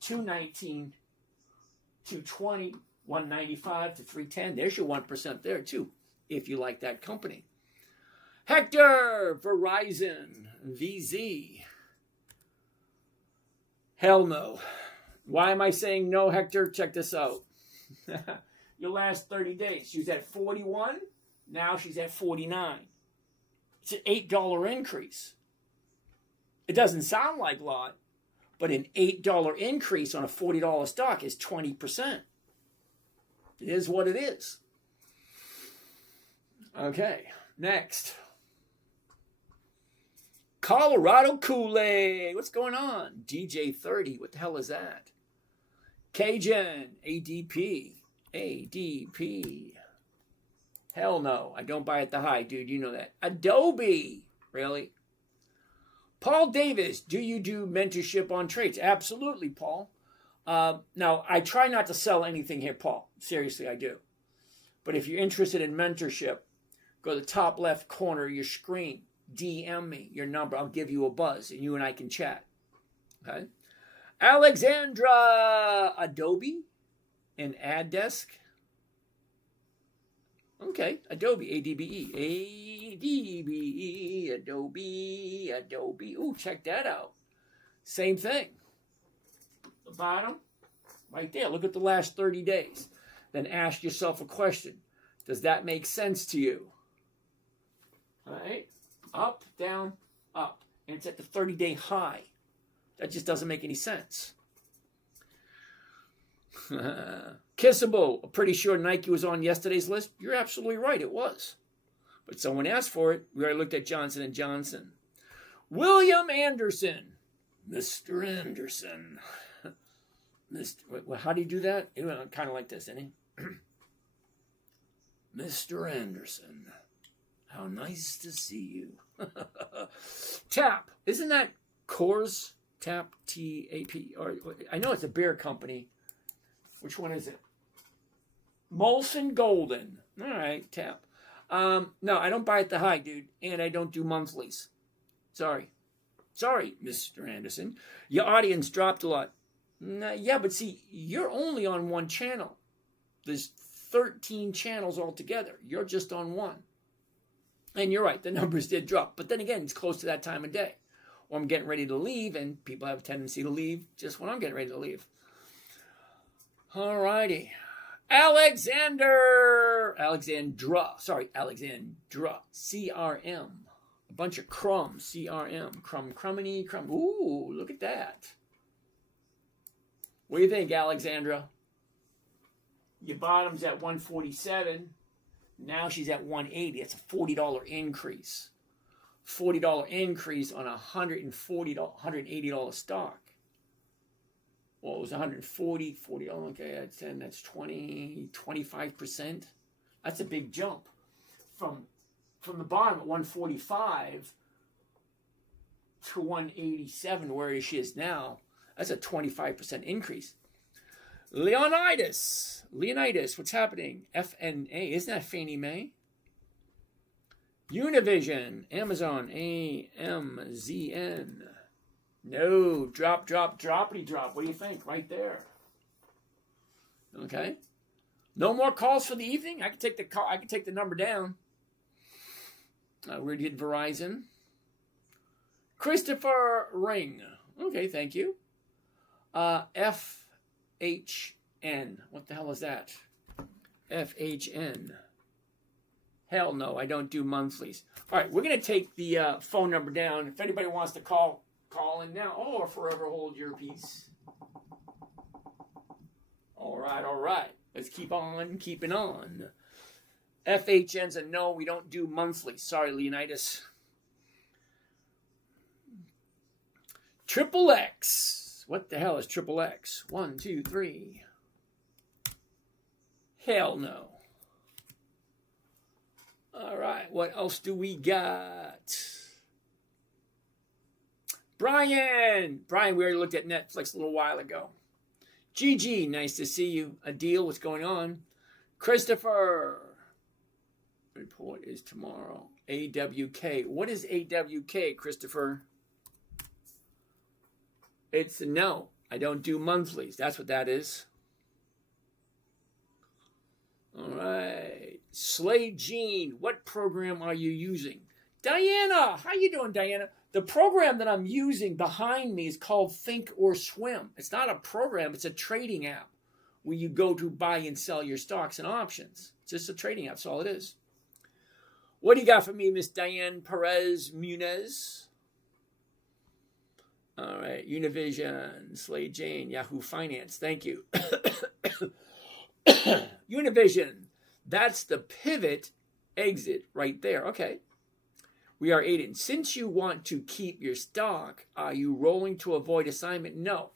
219, 220, 195 to 310. There's your 1% there too, if you like that company. Hector, Verizon, VZ. Hell no. Why am I saying no, Hector? Check this out. Your last 30 days. She was at 41. Now she's at 49. It's an $8 increase. It doesn't sound like a lot, but an $8 increase on a $40 stock is 20%. It is what it is. Okay, next. Colorado Kool-Aid. What's going on? DJ30. What the hell is that? Cajun. ADP. ADP. Hell no. I don't buy at the high, dude. You know that. Adobe. Really? Paul Davis. Do you do mentorship on trades? Absolutely, Paul. Now, I try not to sell anything here, Paul. Seriously, I do. But if you're interested in mentorship, go to the top left corner of your screen. DM me your number. I'll give you a buzz, and you and I can chat. Okay? Alexandra. Adobe and Ad Desk. Okay. Adobe. A-D-B-E. A-D-B-E. Adobe. Adobe. Ooh, check that out. Same thing. The bottom. Right there. Look at the last 30 days. Then ask yourself a question. Does that make sense to you? All right? Up, down, up. And it's at the 30-day high. That just doesn't make any sense. Kissable. I'm pretty sure Nike was on yesterday's list. You're absolutely right. It was. But someone asked for it. We already looked at Johnson & Johnson. William Anderson. Mr. Anderson. How do you do that? Kind of like this, isn't he? Mr. Anderson. How nice to see you. Tap. Isn't that Coors? Tap, T-A-P. Or I know it's a beer company. Which one is it? Molson Golden. All right, Tap. No, I don't buy at the high, dude. And I don't do monthlies. Sorry, Mr. Anderson. Your audience dropped a lot. Yeah, but see, you're only on one channel. There's 13 channels altogether. You're just on one. And you're right, the numbers did drop. But then again, it's close to that time of day. Or I'm getting ready to leave, and people have a tendency to leave just when I'm getting ready to leave. All righty. Alexandra, CRM. A bunch of crumb, CRM. Crumminy. Ooh, look at that. What do you think, Alexandra? Your bottom's at 147. Now she's at 180. It's a $40 increase. $40 increase on a $180 stock. Well, it was 140, $40. Okay, that's 10. That's 20, 25%. That's a big jump from the bottom at 145 to 187, where she is now. That's a 25% increase. Leonidas, what's happening? FNA, isn't that Fannie Mae? Univision, Amazon, AMZN. No, droppity drop. What do you think? Right there. Okay. No more calls for the evening. I can take the call. I can take the number down. We did Verizon. Christopher Ring. Okay, thank you. FHN. What the hell is that? FHN. Hell no, I don't do monthlies. All right, we're going to take the phone number down. If anybody wants to call in now, or forever hold your peace. All right. Let's keep on keeping on. FHN's a no, we don't do monthly. Sorry, Leonidas. Triple X. What the hell is Triple X? 1, 2, 3. Hell no. All right, what else do we got? Brian, we already looked at Netflix a little while ago. GG, nice to see you. Adil, what's going on? Christopher, report is tomorrow. AWK, what is AWK, Christopher? It's a no, I don't do monthlies. That's what that is. All right. Slade Jean, what program are you using? Diana, how you doing, Diana? The program that I'm using behind me is called Think or Swim. It's not a program, it's a trading app where you go to buy and sell your stocks and options. It's just a trading app, that's all it is. What do you got for me, Miss Diane Perez Munez? All right, Univision, Slade Jane, Yahoo Finance, thank you. Univision, that's the pivot exit right there. Okay. We are Aiden. Since you want to keep your stock, are you rolling to avoid assignment? No.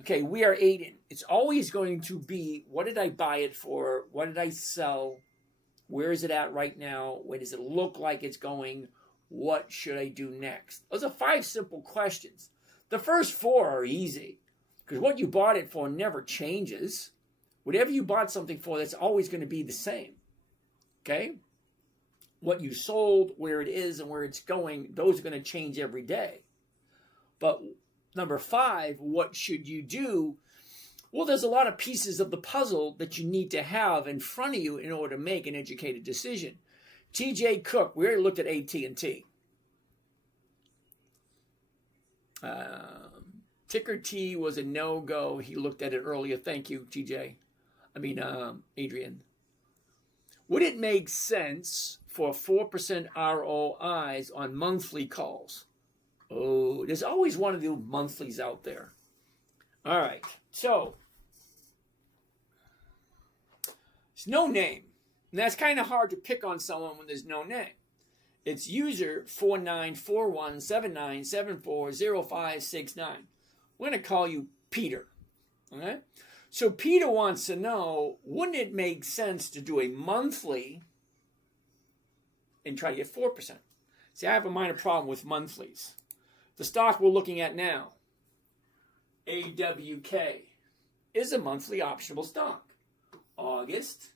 Okay, we are Aiden. It's always going to be, what did I buy it for? What did I sell? Where is it at right now? Where does it look like it's going? What should I do next? Those are 5 simple questions. The first 4 are easy because what you bought it for never changes. Whatever you bought something for, that's always going to be the same. Okay? What you sold, where it is, and where it's going, those are going to change every day. But number 5, what should you do? Well, there's a lot of pieces of the puzzle that you need to have in front of you in order to make an educated decision. TJ Cook, we already looked at AT&T. Ticker T was a no-go. He looked at it earlier. Thank you, TJ. Adrian. Would it make sense for 4% ROIs on monthly calls? Oh, there's always one of the monthlies out there. All right, so it's no name. And that's kind of hard to pick on someone when there's no name. It's user 494179740569. We're going to call you Peter. All right? So Peter wants to know, wouldn't it make sense to do a monthly and try to get 4%? See, I have a minor problem with monthlies. The stock we're looking at now, AWK, is a monthly optionable stock. August,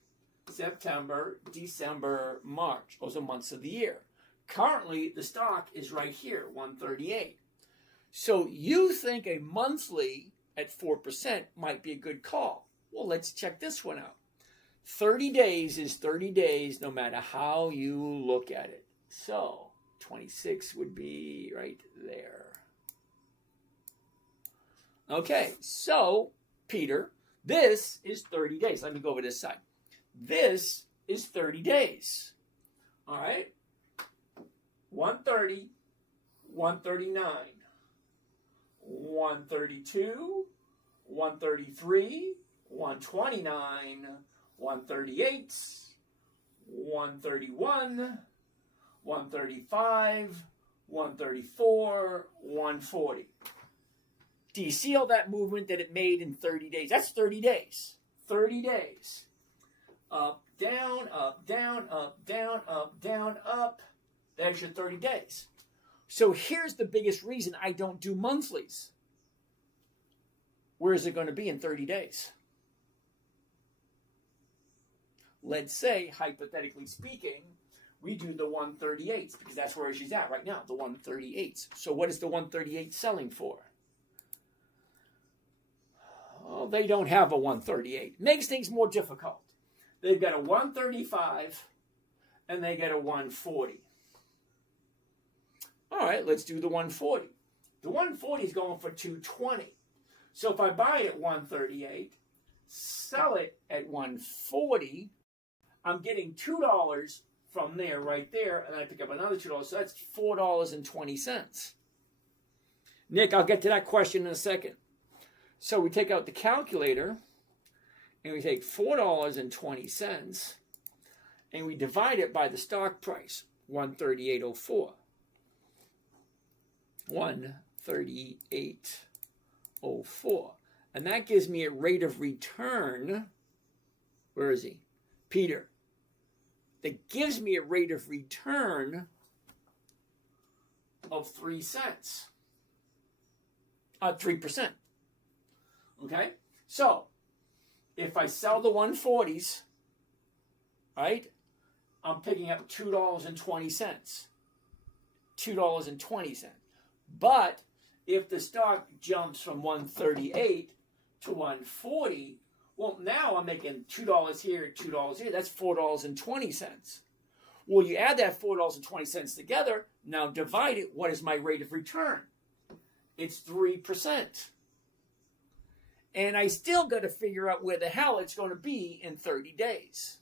September, December, March. Those are months of the year. Currently, the stock is right here, 138. So you think a monthly at 4% might be a good call. Well, let's check this one out. 30 days is 30 days no matter how you look at it. So 26 would be right there. Okay, so Peter, this is 30 days. Let me go over this side. This is 30 days. All right? 130, 139, 132, 133, 129, 138, 131, 135, 134, 140. Do you see all that movement that it made in 30 days? That's 30 days. 30 days. Up, down, up, down, up, down, up, down, up. There's your 30 days. So here's the biggest reason I don't do monthlies. Where is it going to be in 30 days? Let's say, hypothetically speaking, we do the 138s because that's where she's at right now, the 138s. So what is the 138 selling for? Oh, they don't have a 138. Makes things more difficult. They've got a 135 and they got a 140. All right, let's do the 140. The 140 is going for 220. So if I buy it at 138, sell it at 140, I'm getting $2 from there right there, and I pick up another $2. So that's $4.20. Nick, I'll get to that question in a second. So we take out the calculator, and we take $4.20, and we divide it by the stock price, 138.04. 138.04. And that gives me a rate of return. Where is he? Peter. That gives me a rate of return of 3 cents. 3%. Okay? So, if I sell the 140s, right, I'm picking up $2.20. $2.20. But if the stock jumps from 138 to 140, well, now I'm making $2 here, $2 here. That's $4.20. Well, you add that $4.20 together. Now divide it. What is my rate of return? It's 3%. And I still got to figure out where the hell it's going to be in 30 days.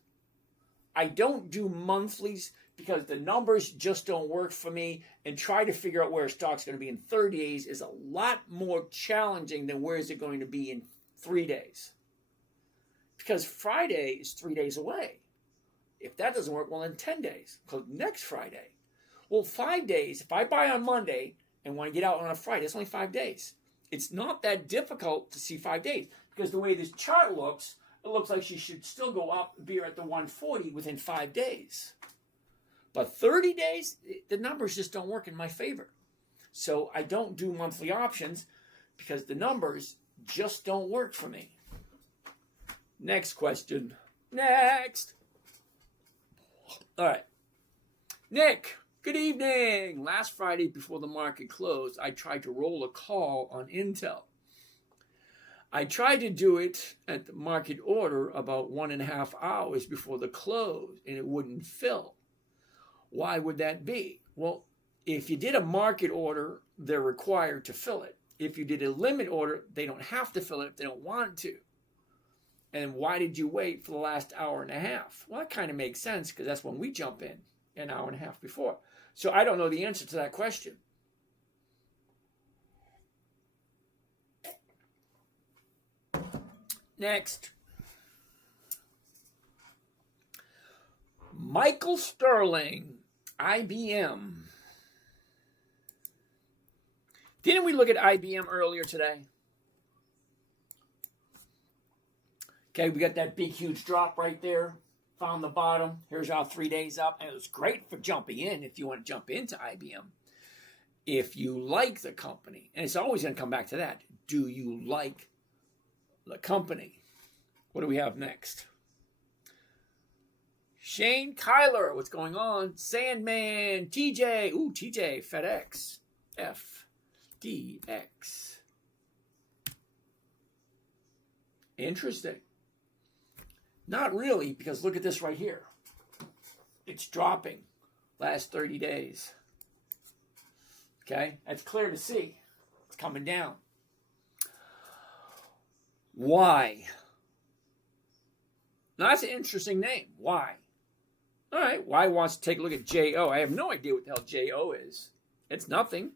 I don't do monthlies because the numbers just don't work for me, and try to figure out where a stock's going to be in 30 days is a lot more challenging than where is it going to be in 3 days. Because Friday is 3 days away. If that doesn't work, well, in 10 days, because next Friday. Well, 5 days, if I buy on Monday and want to get out on a Friday, it's only 5 days. It's not that difficult to see 5 days, because the way this chart looks, it looks like she should still go up and be at the 140 within 5 days. But 30 days, the numbers just don't work in my favor. So I don't do monthly options because the numbers just don't work for me. Next question. Next. All right. Nick, good evening. Last Friday before the market closed, I tried to roll a call on Intel. I tried to do it at the market order about 1.5 hours before the close, and it wouldn't fill. Why would that be? Well, if you did a market order, they're required to fill it. If you did a limit order, they don't have to fill it if they don't want to. And why did you wait for the last hour and a half? Well, that kind of makes sense because that's when we jump in, an hour and a half before. So I don't know the answer to that question. Next. Michael Sterling, IBM. Didn't we look at IBM earlier today? Okay, we got that big, huge drop right there. Found the bottom. Here's our 3 days up. And it was great for jumping in if you want to jump into IBM. If you like the company. And it's always going to come back to that. Do you like the company? What do we have next? Shane Kyler, what's going on? Sandman, TJ. Ooh, TJ, FedEx. FDX. Interesting. Not really, because look at this right here. It's dropping. last 30 days. Okay, that's clear to see. It's coming down. Why? Now, that's an interesting name. Why? All right, why wants to take a look at JO? I have no idea what the hell JO is. It's nothing.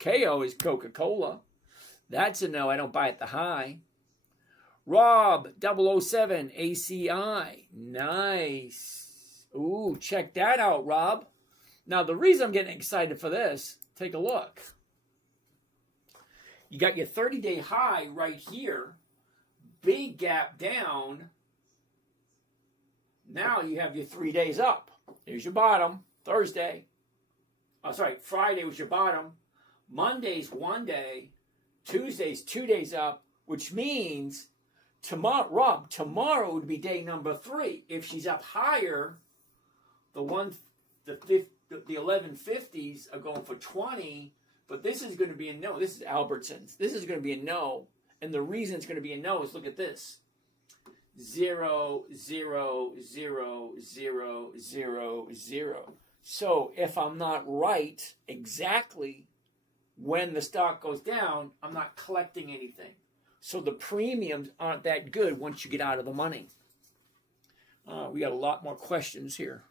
KO is Coca-Cola. That's a no. I don't buy at the high. Rob 007 ACI. Nice. Ooh, check that out, Rob. Now, the reason I'm getting excited for this, take a look. You got your 30-day high right here. Big gap down. Now you have your 3 days up. Here's your bottom. Thursday. Oh, sorry. Friday was your bottom. Monday's 1 day. Tuesday's 2 days up, which means tomorrow, Rob, tomorrow would be day number 3. If she's up higher, the 1150s are going for 20, but this is going to be a no. This is Albertsons. This is going to be a no. And the reason it's going to be a no is look at this. 0, 0, 0, 0, 0, 0. So if I'm not right exactly when the stock goes down, I'm not collecting anything. So the premiums aren't that good once you get out of the money. We got a lot more questions here.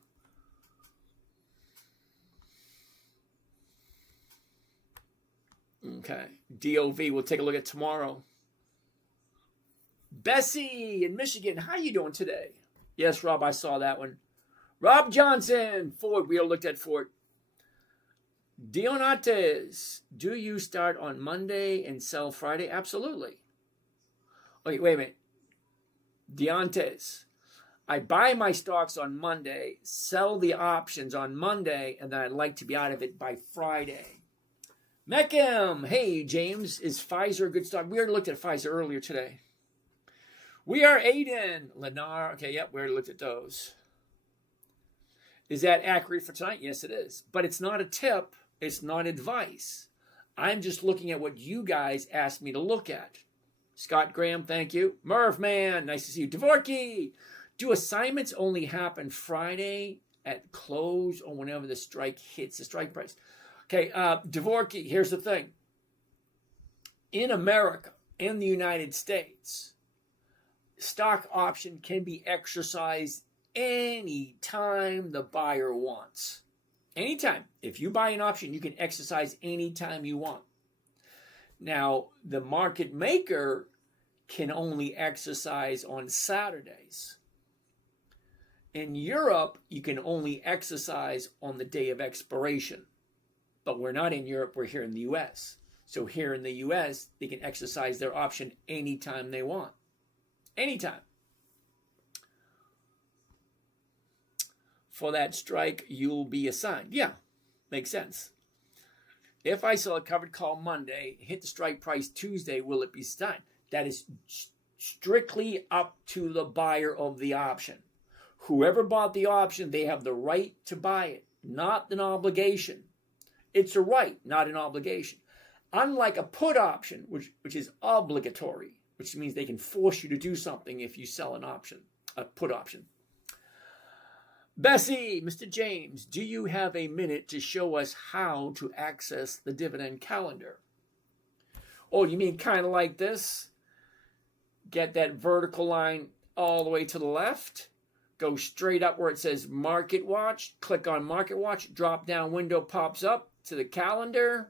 Okay. DOV, we'll take a look at tomorrow. Bessie in Michigan, how you doing today? Yes, Rob, I saw that one. Rob Johnson, Ford, we all looked at Ford. Dionates, do you start on Monday and sell Friday? Absolutely. Wait a minute. Deontes, I buy my stocks on Monday, sell the options on Monday, and then I'd like to be out of it by Friday. Meckham, hey, James, is Pfizer a good stock? We already looked at Pfizer earlier today. We are Aiden. Lennar, okay, yep, we already looked at those. Is that accurate for tonight? Yes, it is. But it's not a tip. It's not advice. I'm just looking at what you guys asked me to look at. Scott Graham, thank you. Merv, man, nice to see you. Dvorky, do assignments only happen Friday at close or whenever the strike hits the strike price? Okay, Dvorky, here's the thing. In America, in the United States, stock option can be exercised any time the buyer wants. Anytime. If you buy an option, you can exercise anytime you want. Now, the market maker can only exercise on Saturdays. In Europe, you can only exercise on the day of expiration. But we're not in Europe, we're here in the US. So here in the US, they can exercise their option anytime they want. Anytime. For that strike, you'll be assigned. Yeah, makes sense. If I sell a covered call Monday, hit the strike price Tuesday, will it be assigned? That is strictly up to the buyer of the option. Whoever bought the option, they have the right to buy it, not an obligation. It's a right, not an obligation. Unlike a put option, which is obligatory, which means they can force you to do something if you sell an option, a put option. Bessie, Mr. James, do you have a minute to show us how to access the dividend calendar? Oh, you mean kind of like this? Get that vertical line all the way to the left. Go straight up where it says Market Watch. Click on Market Watch. Drop down window pops up to the calendar.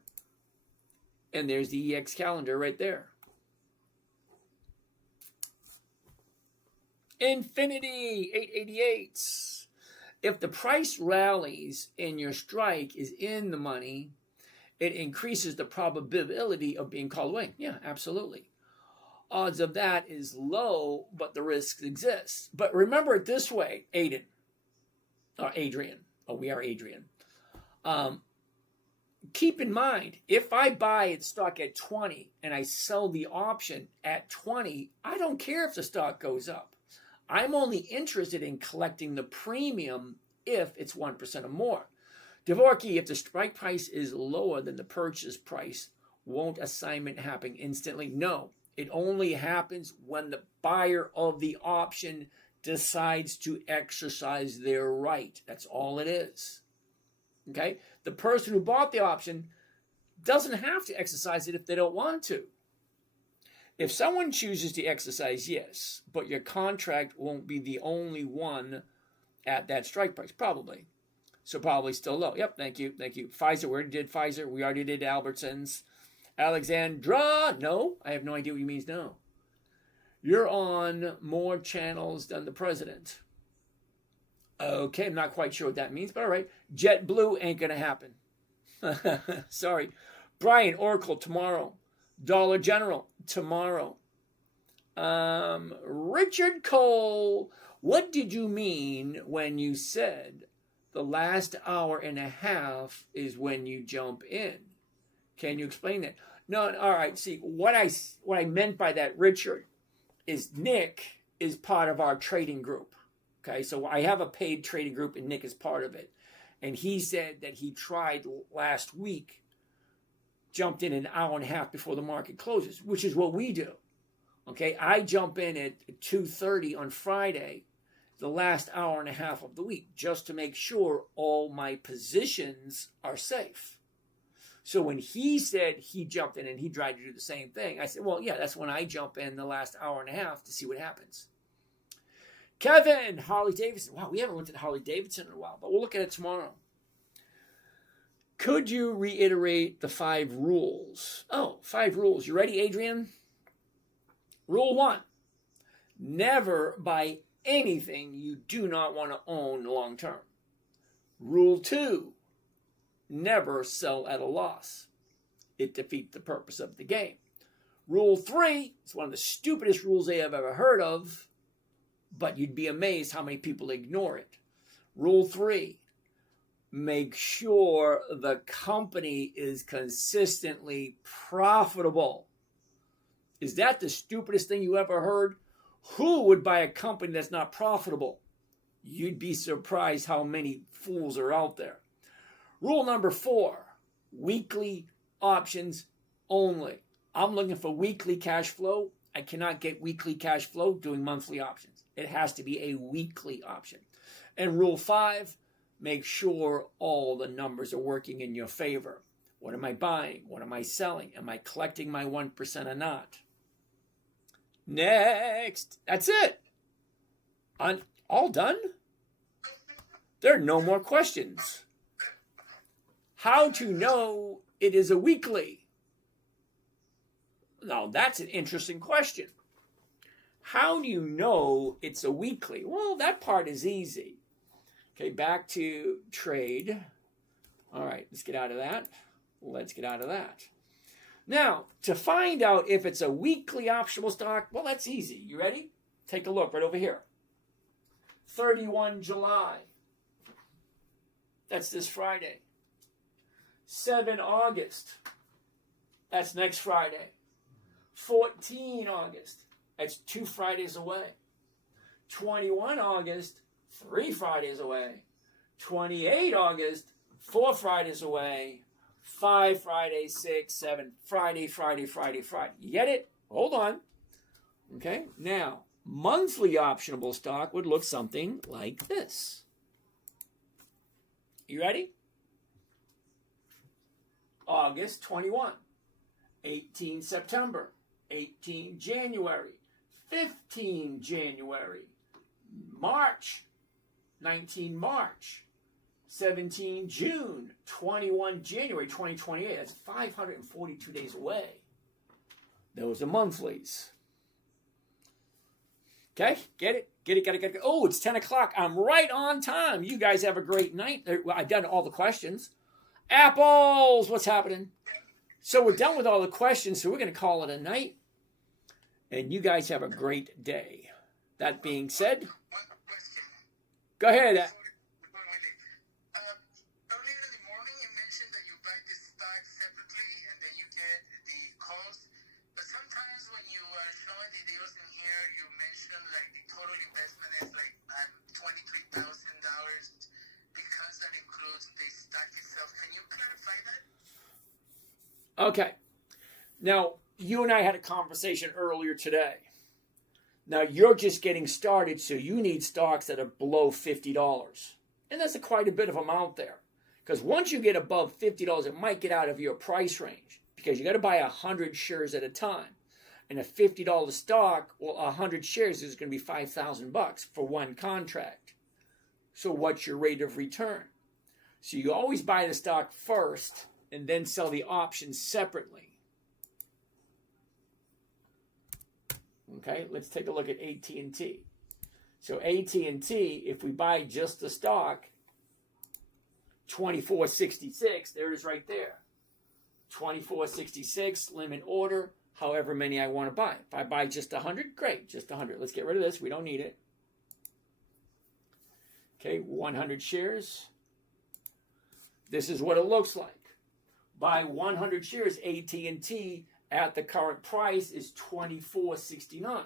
And there's the EX calendar right there. Infinity 888. If the price rallies and your strike is in the money, it increases the probability of being called away. Yeah, absolutely. Odds of that is low, but the risk exists. But remember it this way, Aiden, or Adrian. Oh, we are Adrian. Keep in mind, if I buy its stock at 20 and I sell the option at 20, I don't care if the stock goes up. I'm only interested in collecting the premium if it's 1% or more. Dvorky, if the strike price is lower than the purchase price, won't assignment happen instantly? No, it only happens when the buyer of the option decides to exercise their right. That's all it is. Okay? The person who bought the option doesn't have to exercise it if they don't want to. If someone chooses to exercise, yes, but your contract won't be the only one at that strike price, probably. So probably still low. Yep, thank you. Pfizer, we already did Pfizer. We already did Albertsons. Alexandra, no, I have no idea what you means no. You're on more channels than the president. Okay, I'm not quite sure what that means, but all right. JetBlue ain't going to happen. Sorry. Brian, Oracle, tomorrow. Dollar General, tomorrow. Richard Cole, what did you mean when you said the last hour and a half is when you jump in? Can you explain that? No, all right. See, what I meant by that, Richard, is Nick is part of our trading group. Okay, so I have a paid trading group and Nick is part of it. And he said that he tried last week, jumped in an hour and a half before the market closes, which is what we do. Okay, I jump in at 2:30 on Friday, the last hour and a half of the week, just to make sure all my positions are safe. So when he said he jumped in and he tried to do the same thing, I said, well, yeah, that's when I jump in the last hour and a half to see what happens. Kevin, Harley Davidson. Wow, we haven't looked at Harley Davidson in a while, but we'll look at it tomorrow. Could you reiterate the 5 rules? Oh, 5 rules. You ready, Adrian? Rule 1, never buy anything you do not want to own long term. Rule 2, never sell at a loss. It defeats the purpose of the game. Rule 3, it's one of the stupidest rules I have ever heard of, but you'd be amazed how many people ignore it. Rule 3, make sure the company is consistently profitable. Is that the stupidest thing you ever heard? Who would buy a company that's not profitable? You'd be surprised how many fools are out there. Rule number 4, weekly options only. I'm looking for weekly cash flow. I cannot get weekly cash flow doing monthly options. It has to be a weekly option. And rule 5, make sure all the numbers are working in your favor. What am I buying? What am I selling? Am I collecting my 1% or not? Next. That's it. All done? There are no more questions. How to know it is a weekly? Now, that's an interesting question. How do you know it's a weekly? Well, that part is easy. Okay, back to trade. All right, let's get out of that. Now, to find out if it's a weekly optional stock, well, that's easy. You ready? Take a look right over here. 31 July. That's this Friday. 7 August. That's next Friday. 14 August. That's 2 Fridays away. 21 August. 3 Fridays away. 28 August. 4 Fridays away. 5 Fridays, 6, 7. Friday. You get it? Hold on. Okay. Now, monthly optionable stock would look something like this. You ready? August 21. 18 September. 18 January. 15 January. March. 19 March. 17 June. 21 January 2028. That's 542 days away. Those are monthlies. Okay, get it? Get it. Oh, it's 10 o'clock. I'm right on time. You guys have a great night. I've done all the questions. Apples, what's happening? So we're done with all the questions, so we're going to call it a night. And you guys have a great day. That being said, One question. go ahead. Earlier in the morning, you mentioned that you buy the stock separately and then you get the cost. But sometimes when you are showing the deals in here, you mention like the total investment is like $23,000 because that includes the stock itself. Can you clarify that? Okay. Now, you and I had a conversation earlier today. Now, you're just getting started, so you need stocks that are below $50. And there's quite a bit of them out there. Because once you get above $50, it might get out of your price range because you got to buy 100 shares at a time. And a $50 stock, well, 100 shares is going to be $5,000 for one contract. So what's your rate of return? So you always buy the stock first and then sell the options separately. Okay, let's take a look at AT&T. So AT&T, if we buy just the stock, $24.66, there it is right there. $24.66, limit order, however many I want to buy. If I buy just 100, great, just 100. Let's get rid of this, we don't need it. Okay, 100 shares. This is what it looks like. Buy 100 shares, AT&T at the current price is $24.69.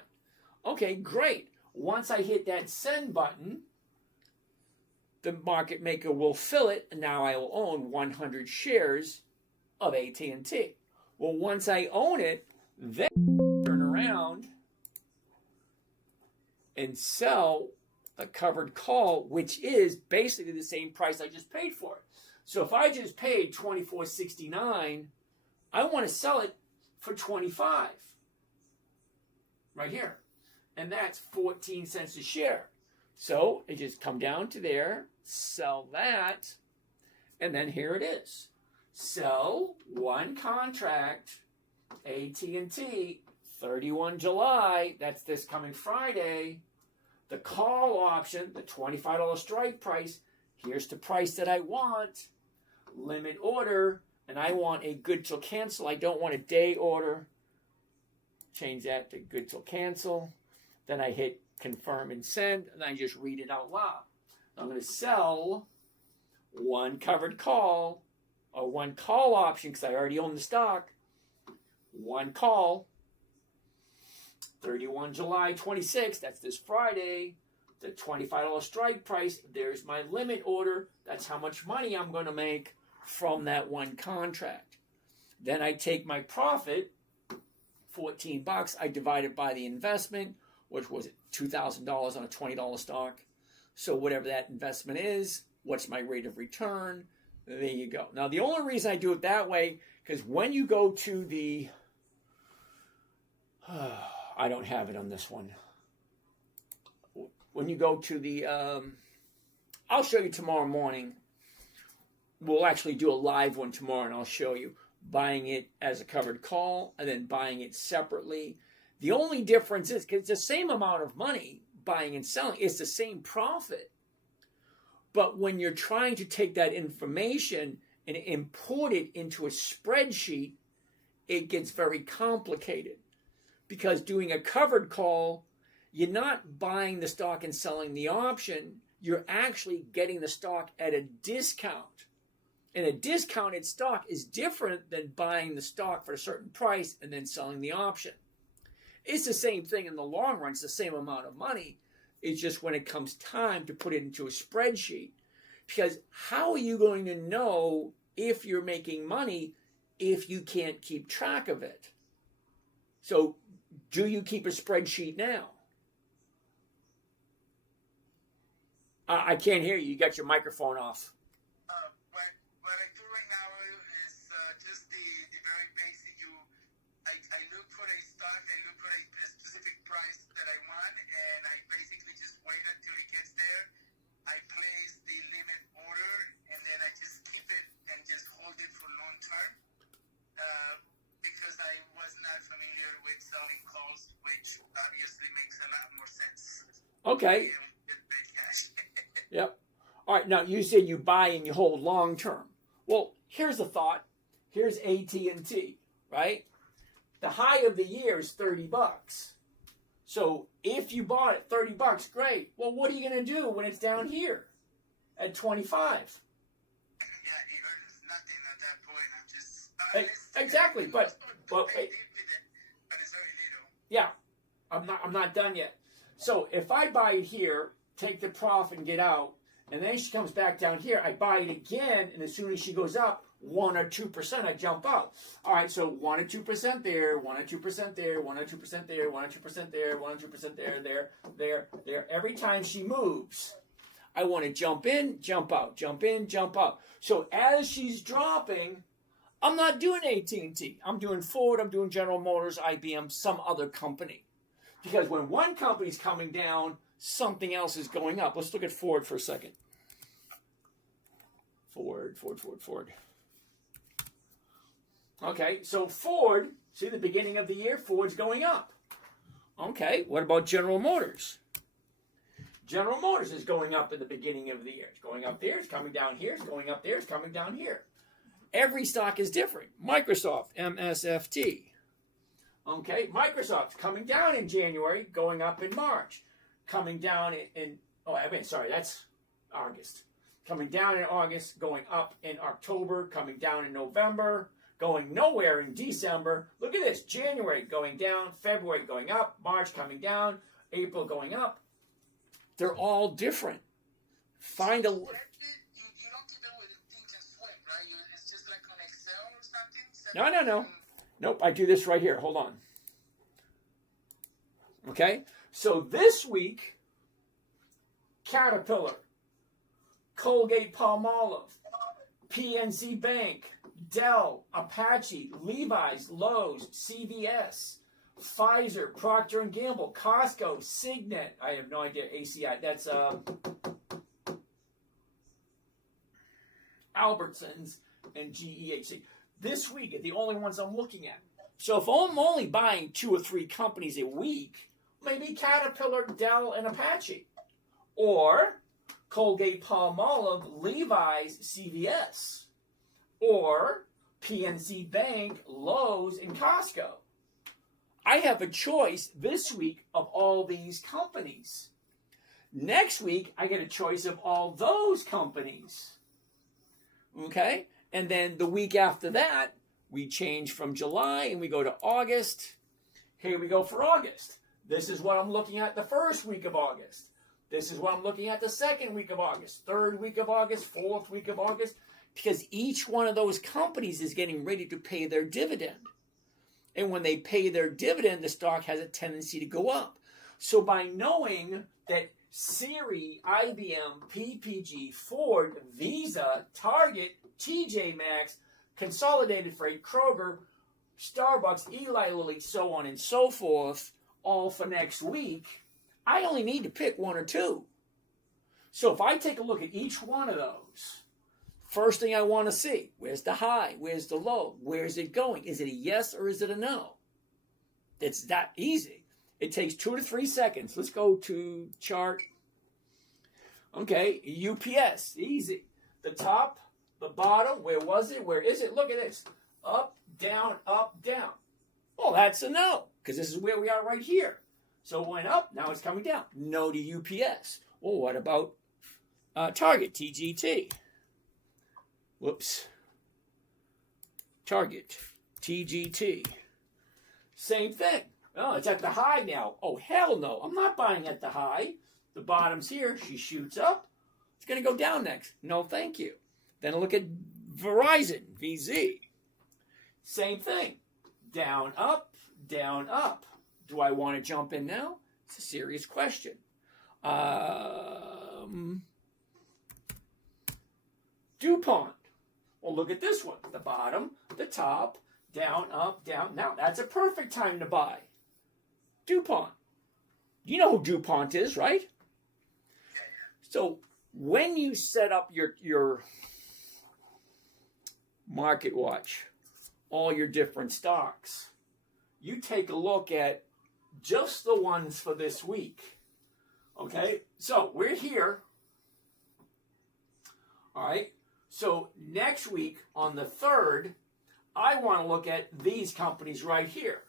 Okay, great. Once I hit that send button, the market maker will fill it, and now I will own 100 shares of AT&T. Well, once I own it, then turn around and sell the covered call, which is basically the same price I just paid for it. So if I just paid $24.69, I want to sell it for $25 right here. And that's 14 cents a share. So it just come down to there, sell that, and then here it is. Sell one contract, AT&T, 31 July, that's this coming Friday. The call option, the $25 strike price, here's the price that I want. Limit order, and I want a good till cancel. I don't want a day order. Change that to good till cancel. Then I hit confirm and send, and I just read it out loud. I'm going to sell one covered call, or one call option, because I already own the stock. One call, 31 July 26, that's this Friday. The $25 strike price, there's my limit order. That's how much money I'm going to make from that one contract. Then I take my profit, $14, I divide it by the investment, which was $2,000 on a $20 stock. So whatever that investment is, what's my rate of return? There you go. Now, the only reason I do it that way, because when you go to the, I don't have it on this one. When you go to the, I'll show you tomorrow morning. We'll actually do a live one tomorrow, and I'll show you buying it as a covered call and then buying it separately. The only difference is, because it's the same amount of money buying and selling, it's the same profit. But when you're trying to take that information and import it into a spreadsheet, it gets very complicated. Because doing a covered call, you're not buying the stock and selling the option. You're actually getting the stock at a discount. And a discounted stock is different than buying the stock for a certain price and then selling the option. It's the same thing in the long run. It's the same amount of money. It's just when it comes time to put it into a spreadsheet. Because how are you going to know if you're making money if you can't keep track of it? So do you keep a spreadsheet now? I can't hear you. You got your microphone off. What I do right now is just the very basic. I look for a stock. I look for a specific price that I want, and I basically just wait until it gets there. I place the limit order, and then I just keep it and just hold it for long term. Because I was not familiar with selling calls, which obviously makes a lot more sense. Okay. Yep. All right. Now you said you buy and you hold long term. Well, here's a thought. Here's AT&T, right? The high of the year is $30. So if you bought it $30, great. Well, what are you going to do when it's down here at 25? Yeah, it earns nothing at that point. I'm just exactly, but it's very little. Yeah, I'm not done yet. So if I buy it here, take the profit and get out, and then she comes back down here, I buy it again, and as soon as she goes up 1 or 2%, I jump out. All right, so 1 or 2% there, 1 or 2% there, 1 or 2% there, 1 or 2% there, 1 or 2% there, there. Every time she moves, I want to jump in, jump out, jump in, jump out. So as she's dropping, I'm not doing AT&T. I'm doing Ford, I'm doing General Motors, IBM, some other company. Because when one company's coming down, something else is going up. Let's look at Ford for a second. Ford. Okay, so Ford, see the beginning of the year, Ford's going up. Okay, what about General Motors? General Motors is going up in the beginning of the year. It's going up there, it's coming down here, it's going up there, it's coming down here. Every stock is different. Microsoft, MSFT. Okay, Microsoft's coming down in January, going up in March. Coming down that's August. Coming down in August, going up in October, coming down in November, going nowhere in December. Look at this, January going down, February going up, March coming down, April going up. They're all different. Find a... You don't do that with things and sweat, right? It's just like on Excel or something? No. Nope, I do this right here. Hold on. Okay, so this week, Caterpillar, Colgate-Palmolive, PNC Bank, Dell, Apache, Levi's, Lowe's, CVS, Pfizer, Procter & Gamble, Costco, Signet, I have no idea, ACI, that's Albertsons, and GEHC. This week are the only ones I'm looking at. So if I'm only buying 2 or 3 companies a week, maybe Caterpillar, Dell, and Apache. Or Colgate-Palmolive, Levi's, CVS. Or PNC Bank, Lowe's, and Costco. I have a choice this week of all these companies. Next week, I get a choice of all those companies. Okay? And then the week after that, we change from July and we go to August. Here we go for August. This is what I'm looking at the first week of August. This is what I'm looking at the second week of August, third week of August, fourth week of August, because each one of those companies is getting ready to pay their dividend. And when they pay their dividend, the stock has a tendency to go up. So by knowing that Siri, IBM, PPG, Ford, Visa, Target, TJ Maxx, Consolidated Freight, Kroger, Starbucks, Eli Lilly, so on and so forth, all for next week, I only need to pick 1 or 2. So if I take a look at each one of those, first thing I want to see, where's the high? Where's the low? Where's it going? Is it a yes or is it a no? It's that easy. It takes 2 to 3 seconds. Let's go to chart. Okay, UPS, easy. The top, the bottom, where was it? Where is it? Look at this. Up, down, down. Well, that's a no, because this is where we are right here. So it went up, now it's coming down. No to UPS. Well, what about Target, TGT? Whoops. Target, TGT. Same thing. Oh, it's at the high now. Oh, hell no. I'm not buying at the high. The bottom's here. She shoots up. It's going to go down next. No, thank you. Then look at Verizon, VZ. Same thing. Down, up, down, up. Do I want to jump in now? It's a serious question. DuPont. Well, look at this one. The bottom, the top, down, up, down. Now, that's a perfect time to buy. DuPont. You know who DuPont is, right? So when you set up your market watch, all your different stocks, you take a look at just the ones for this week. Okay? So we're here. All right? So next week on the 3rd, I want to look at these companies right here.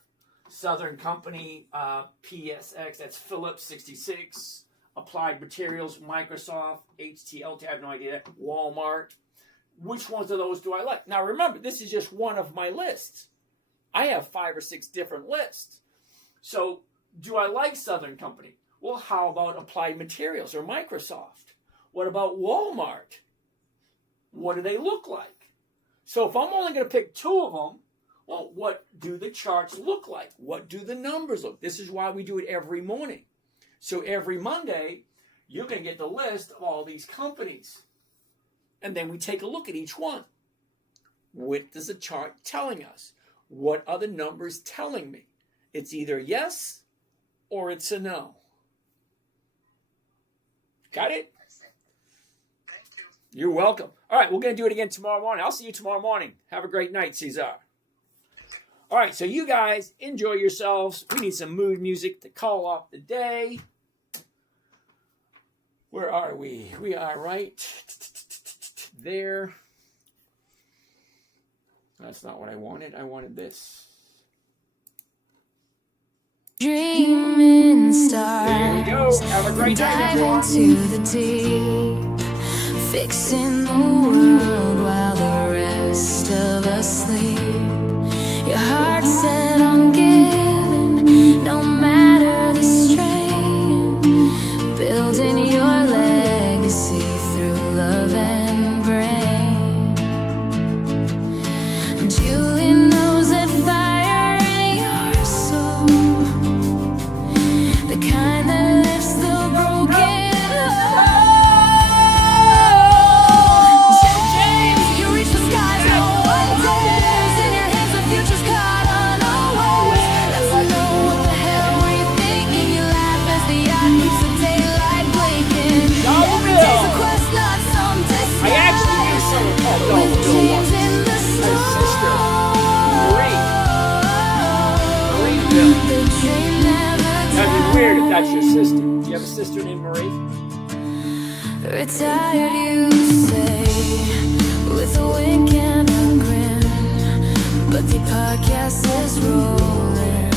Southern Company, PSX, that's Phillips 66, Applied Materials, Microsoft, HTLT, I have no idea, Walmart. Which ones of those do I like? Now remember, this is just one of my lists. I have 5 or 6 different lists. So do I like Southern Company? Well, how about Applied Materials or Microsoft? What about Walmart? What do they look like? So if I'm only going to pick 2 of them, well, what do the charts look like? What do the numbers look? This is why we do it every morning. So every Monday, you're going to get the list of all these companies. And then we take a look at each one. What is the chart telling us? What are the numbers telling me? It's either yes or it's a no. Got it? Thank you. You're welcome. All right, we're going to do it again tomorrow morning. I'll see you tomorrow morning. Have a great night, Cesar. All right, so you guys enjoy yourselves. We need some mood music to call off the day. Where are we? We are right there. That's not what I wanted. I wanted this. Dreaming stars. There we go. Have a great night, Dive everyone. into the deep, fixing the world while the rest of us sleep. Your heart set on giving, no matter the strain, building your legacy through love and brain. Julie knows that fire in your soul, the kind that lifts the broken heart. James, you reach the skies, no one dares. In your hands, the future's caught unawares. That's I know what the hell were you thinking? You laugh as the yacht keeps the daylight blinking. Every day's a quest, not some distance. I actually knew someone called With dreams in the my sister, Marie. storm. Marie. The dream never That'd be weird if that's your sister. Do you have a sister named Marie? Retired, you say, with a wink and a grin. But the podcast is rolling,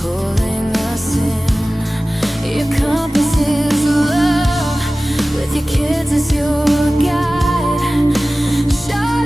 pulling us in. Your compass is love, with your kids as your guide. Shut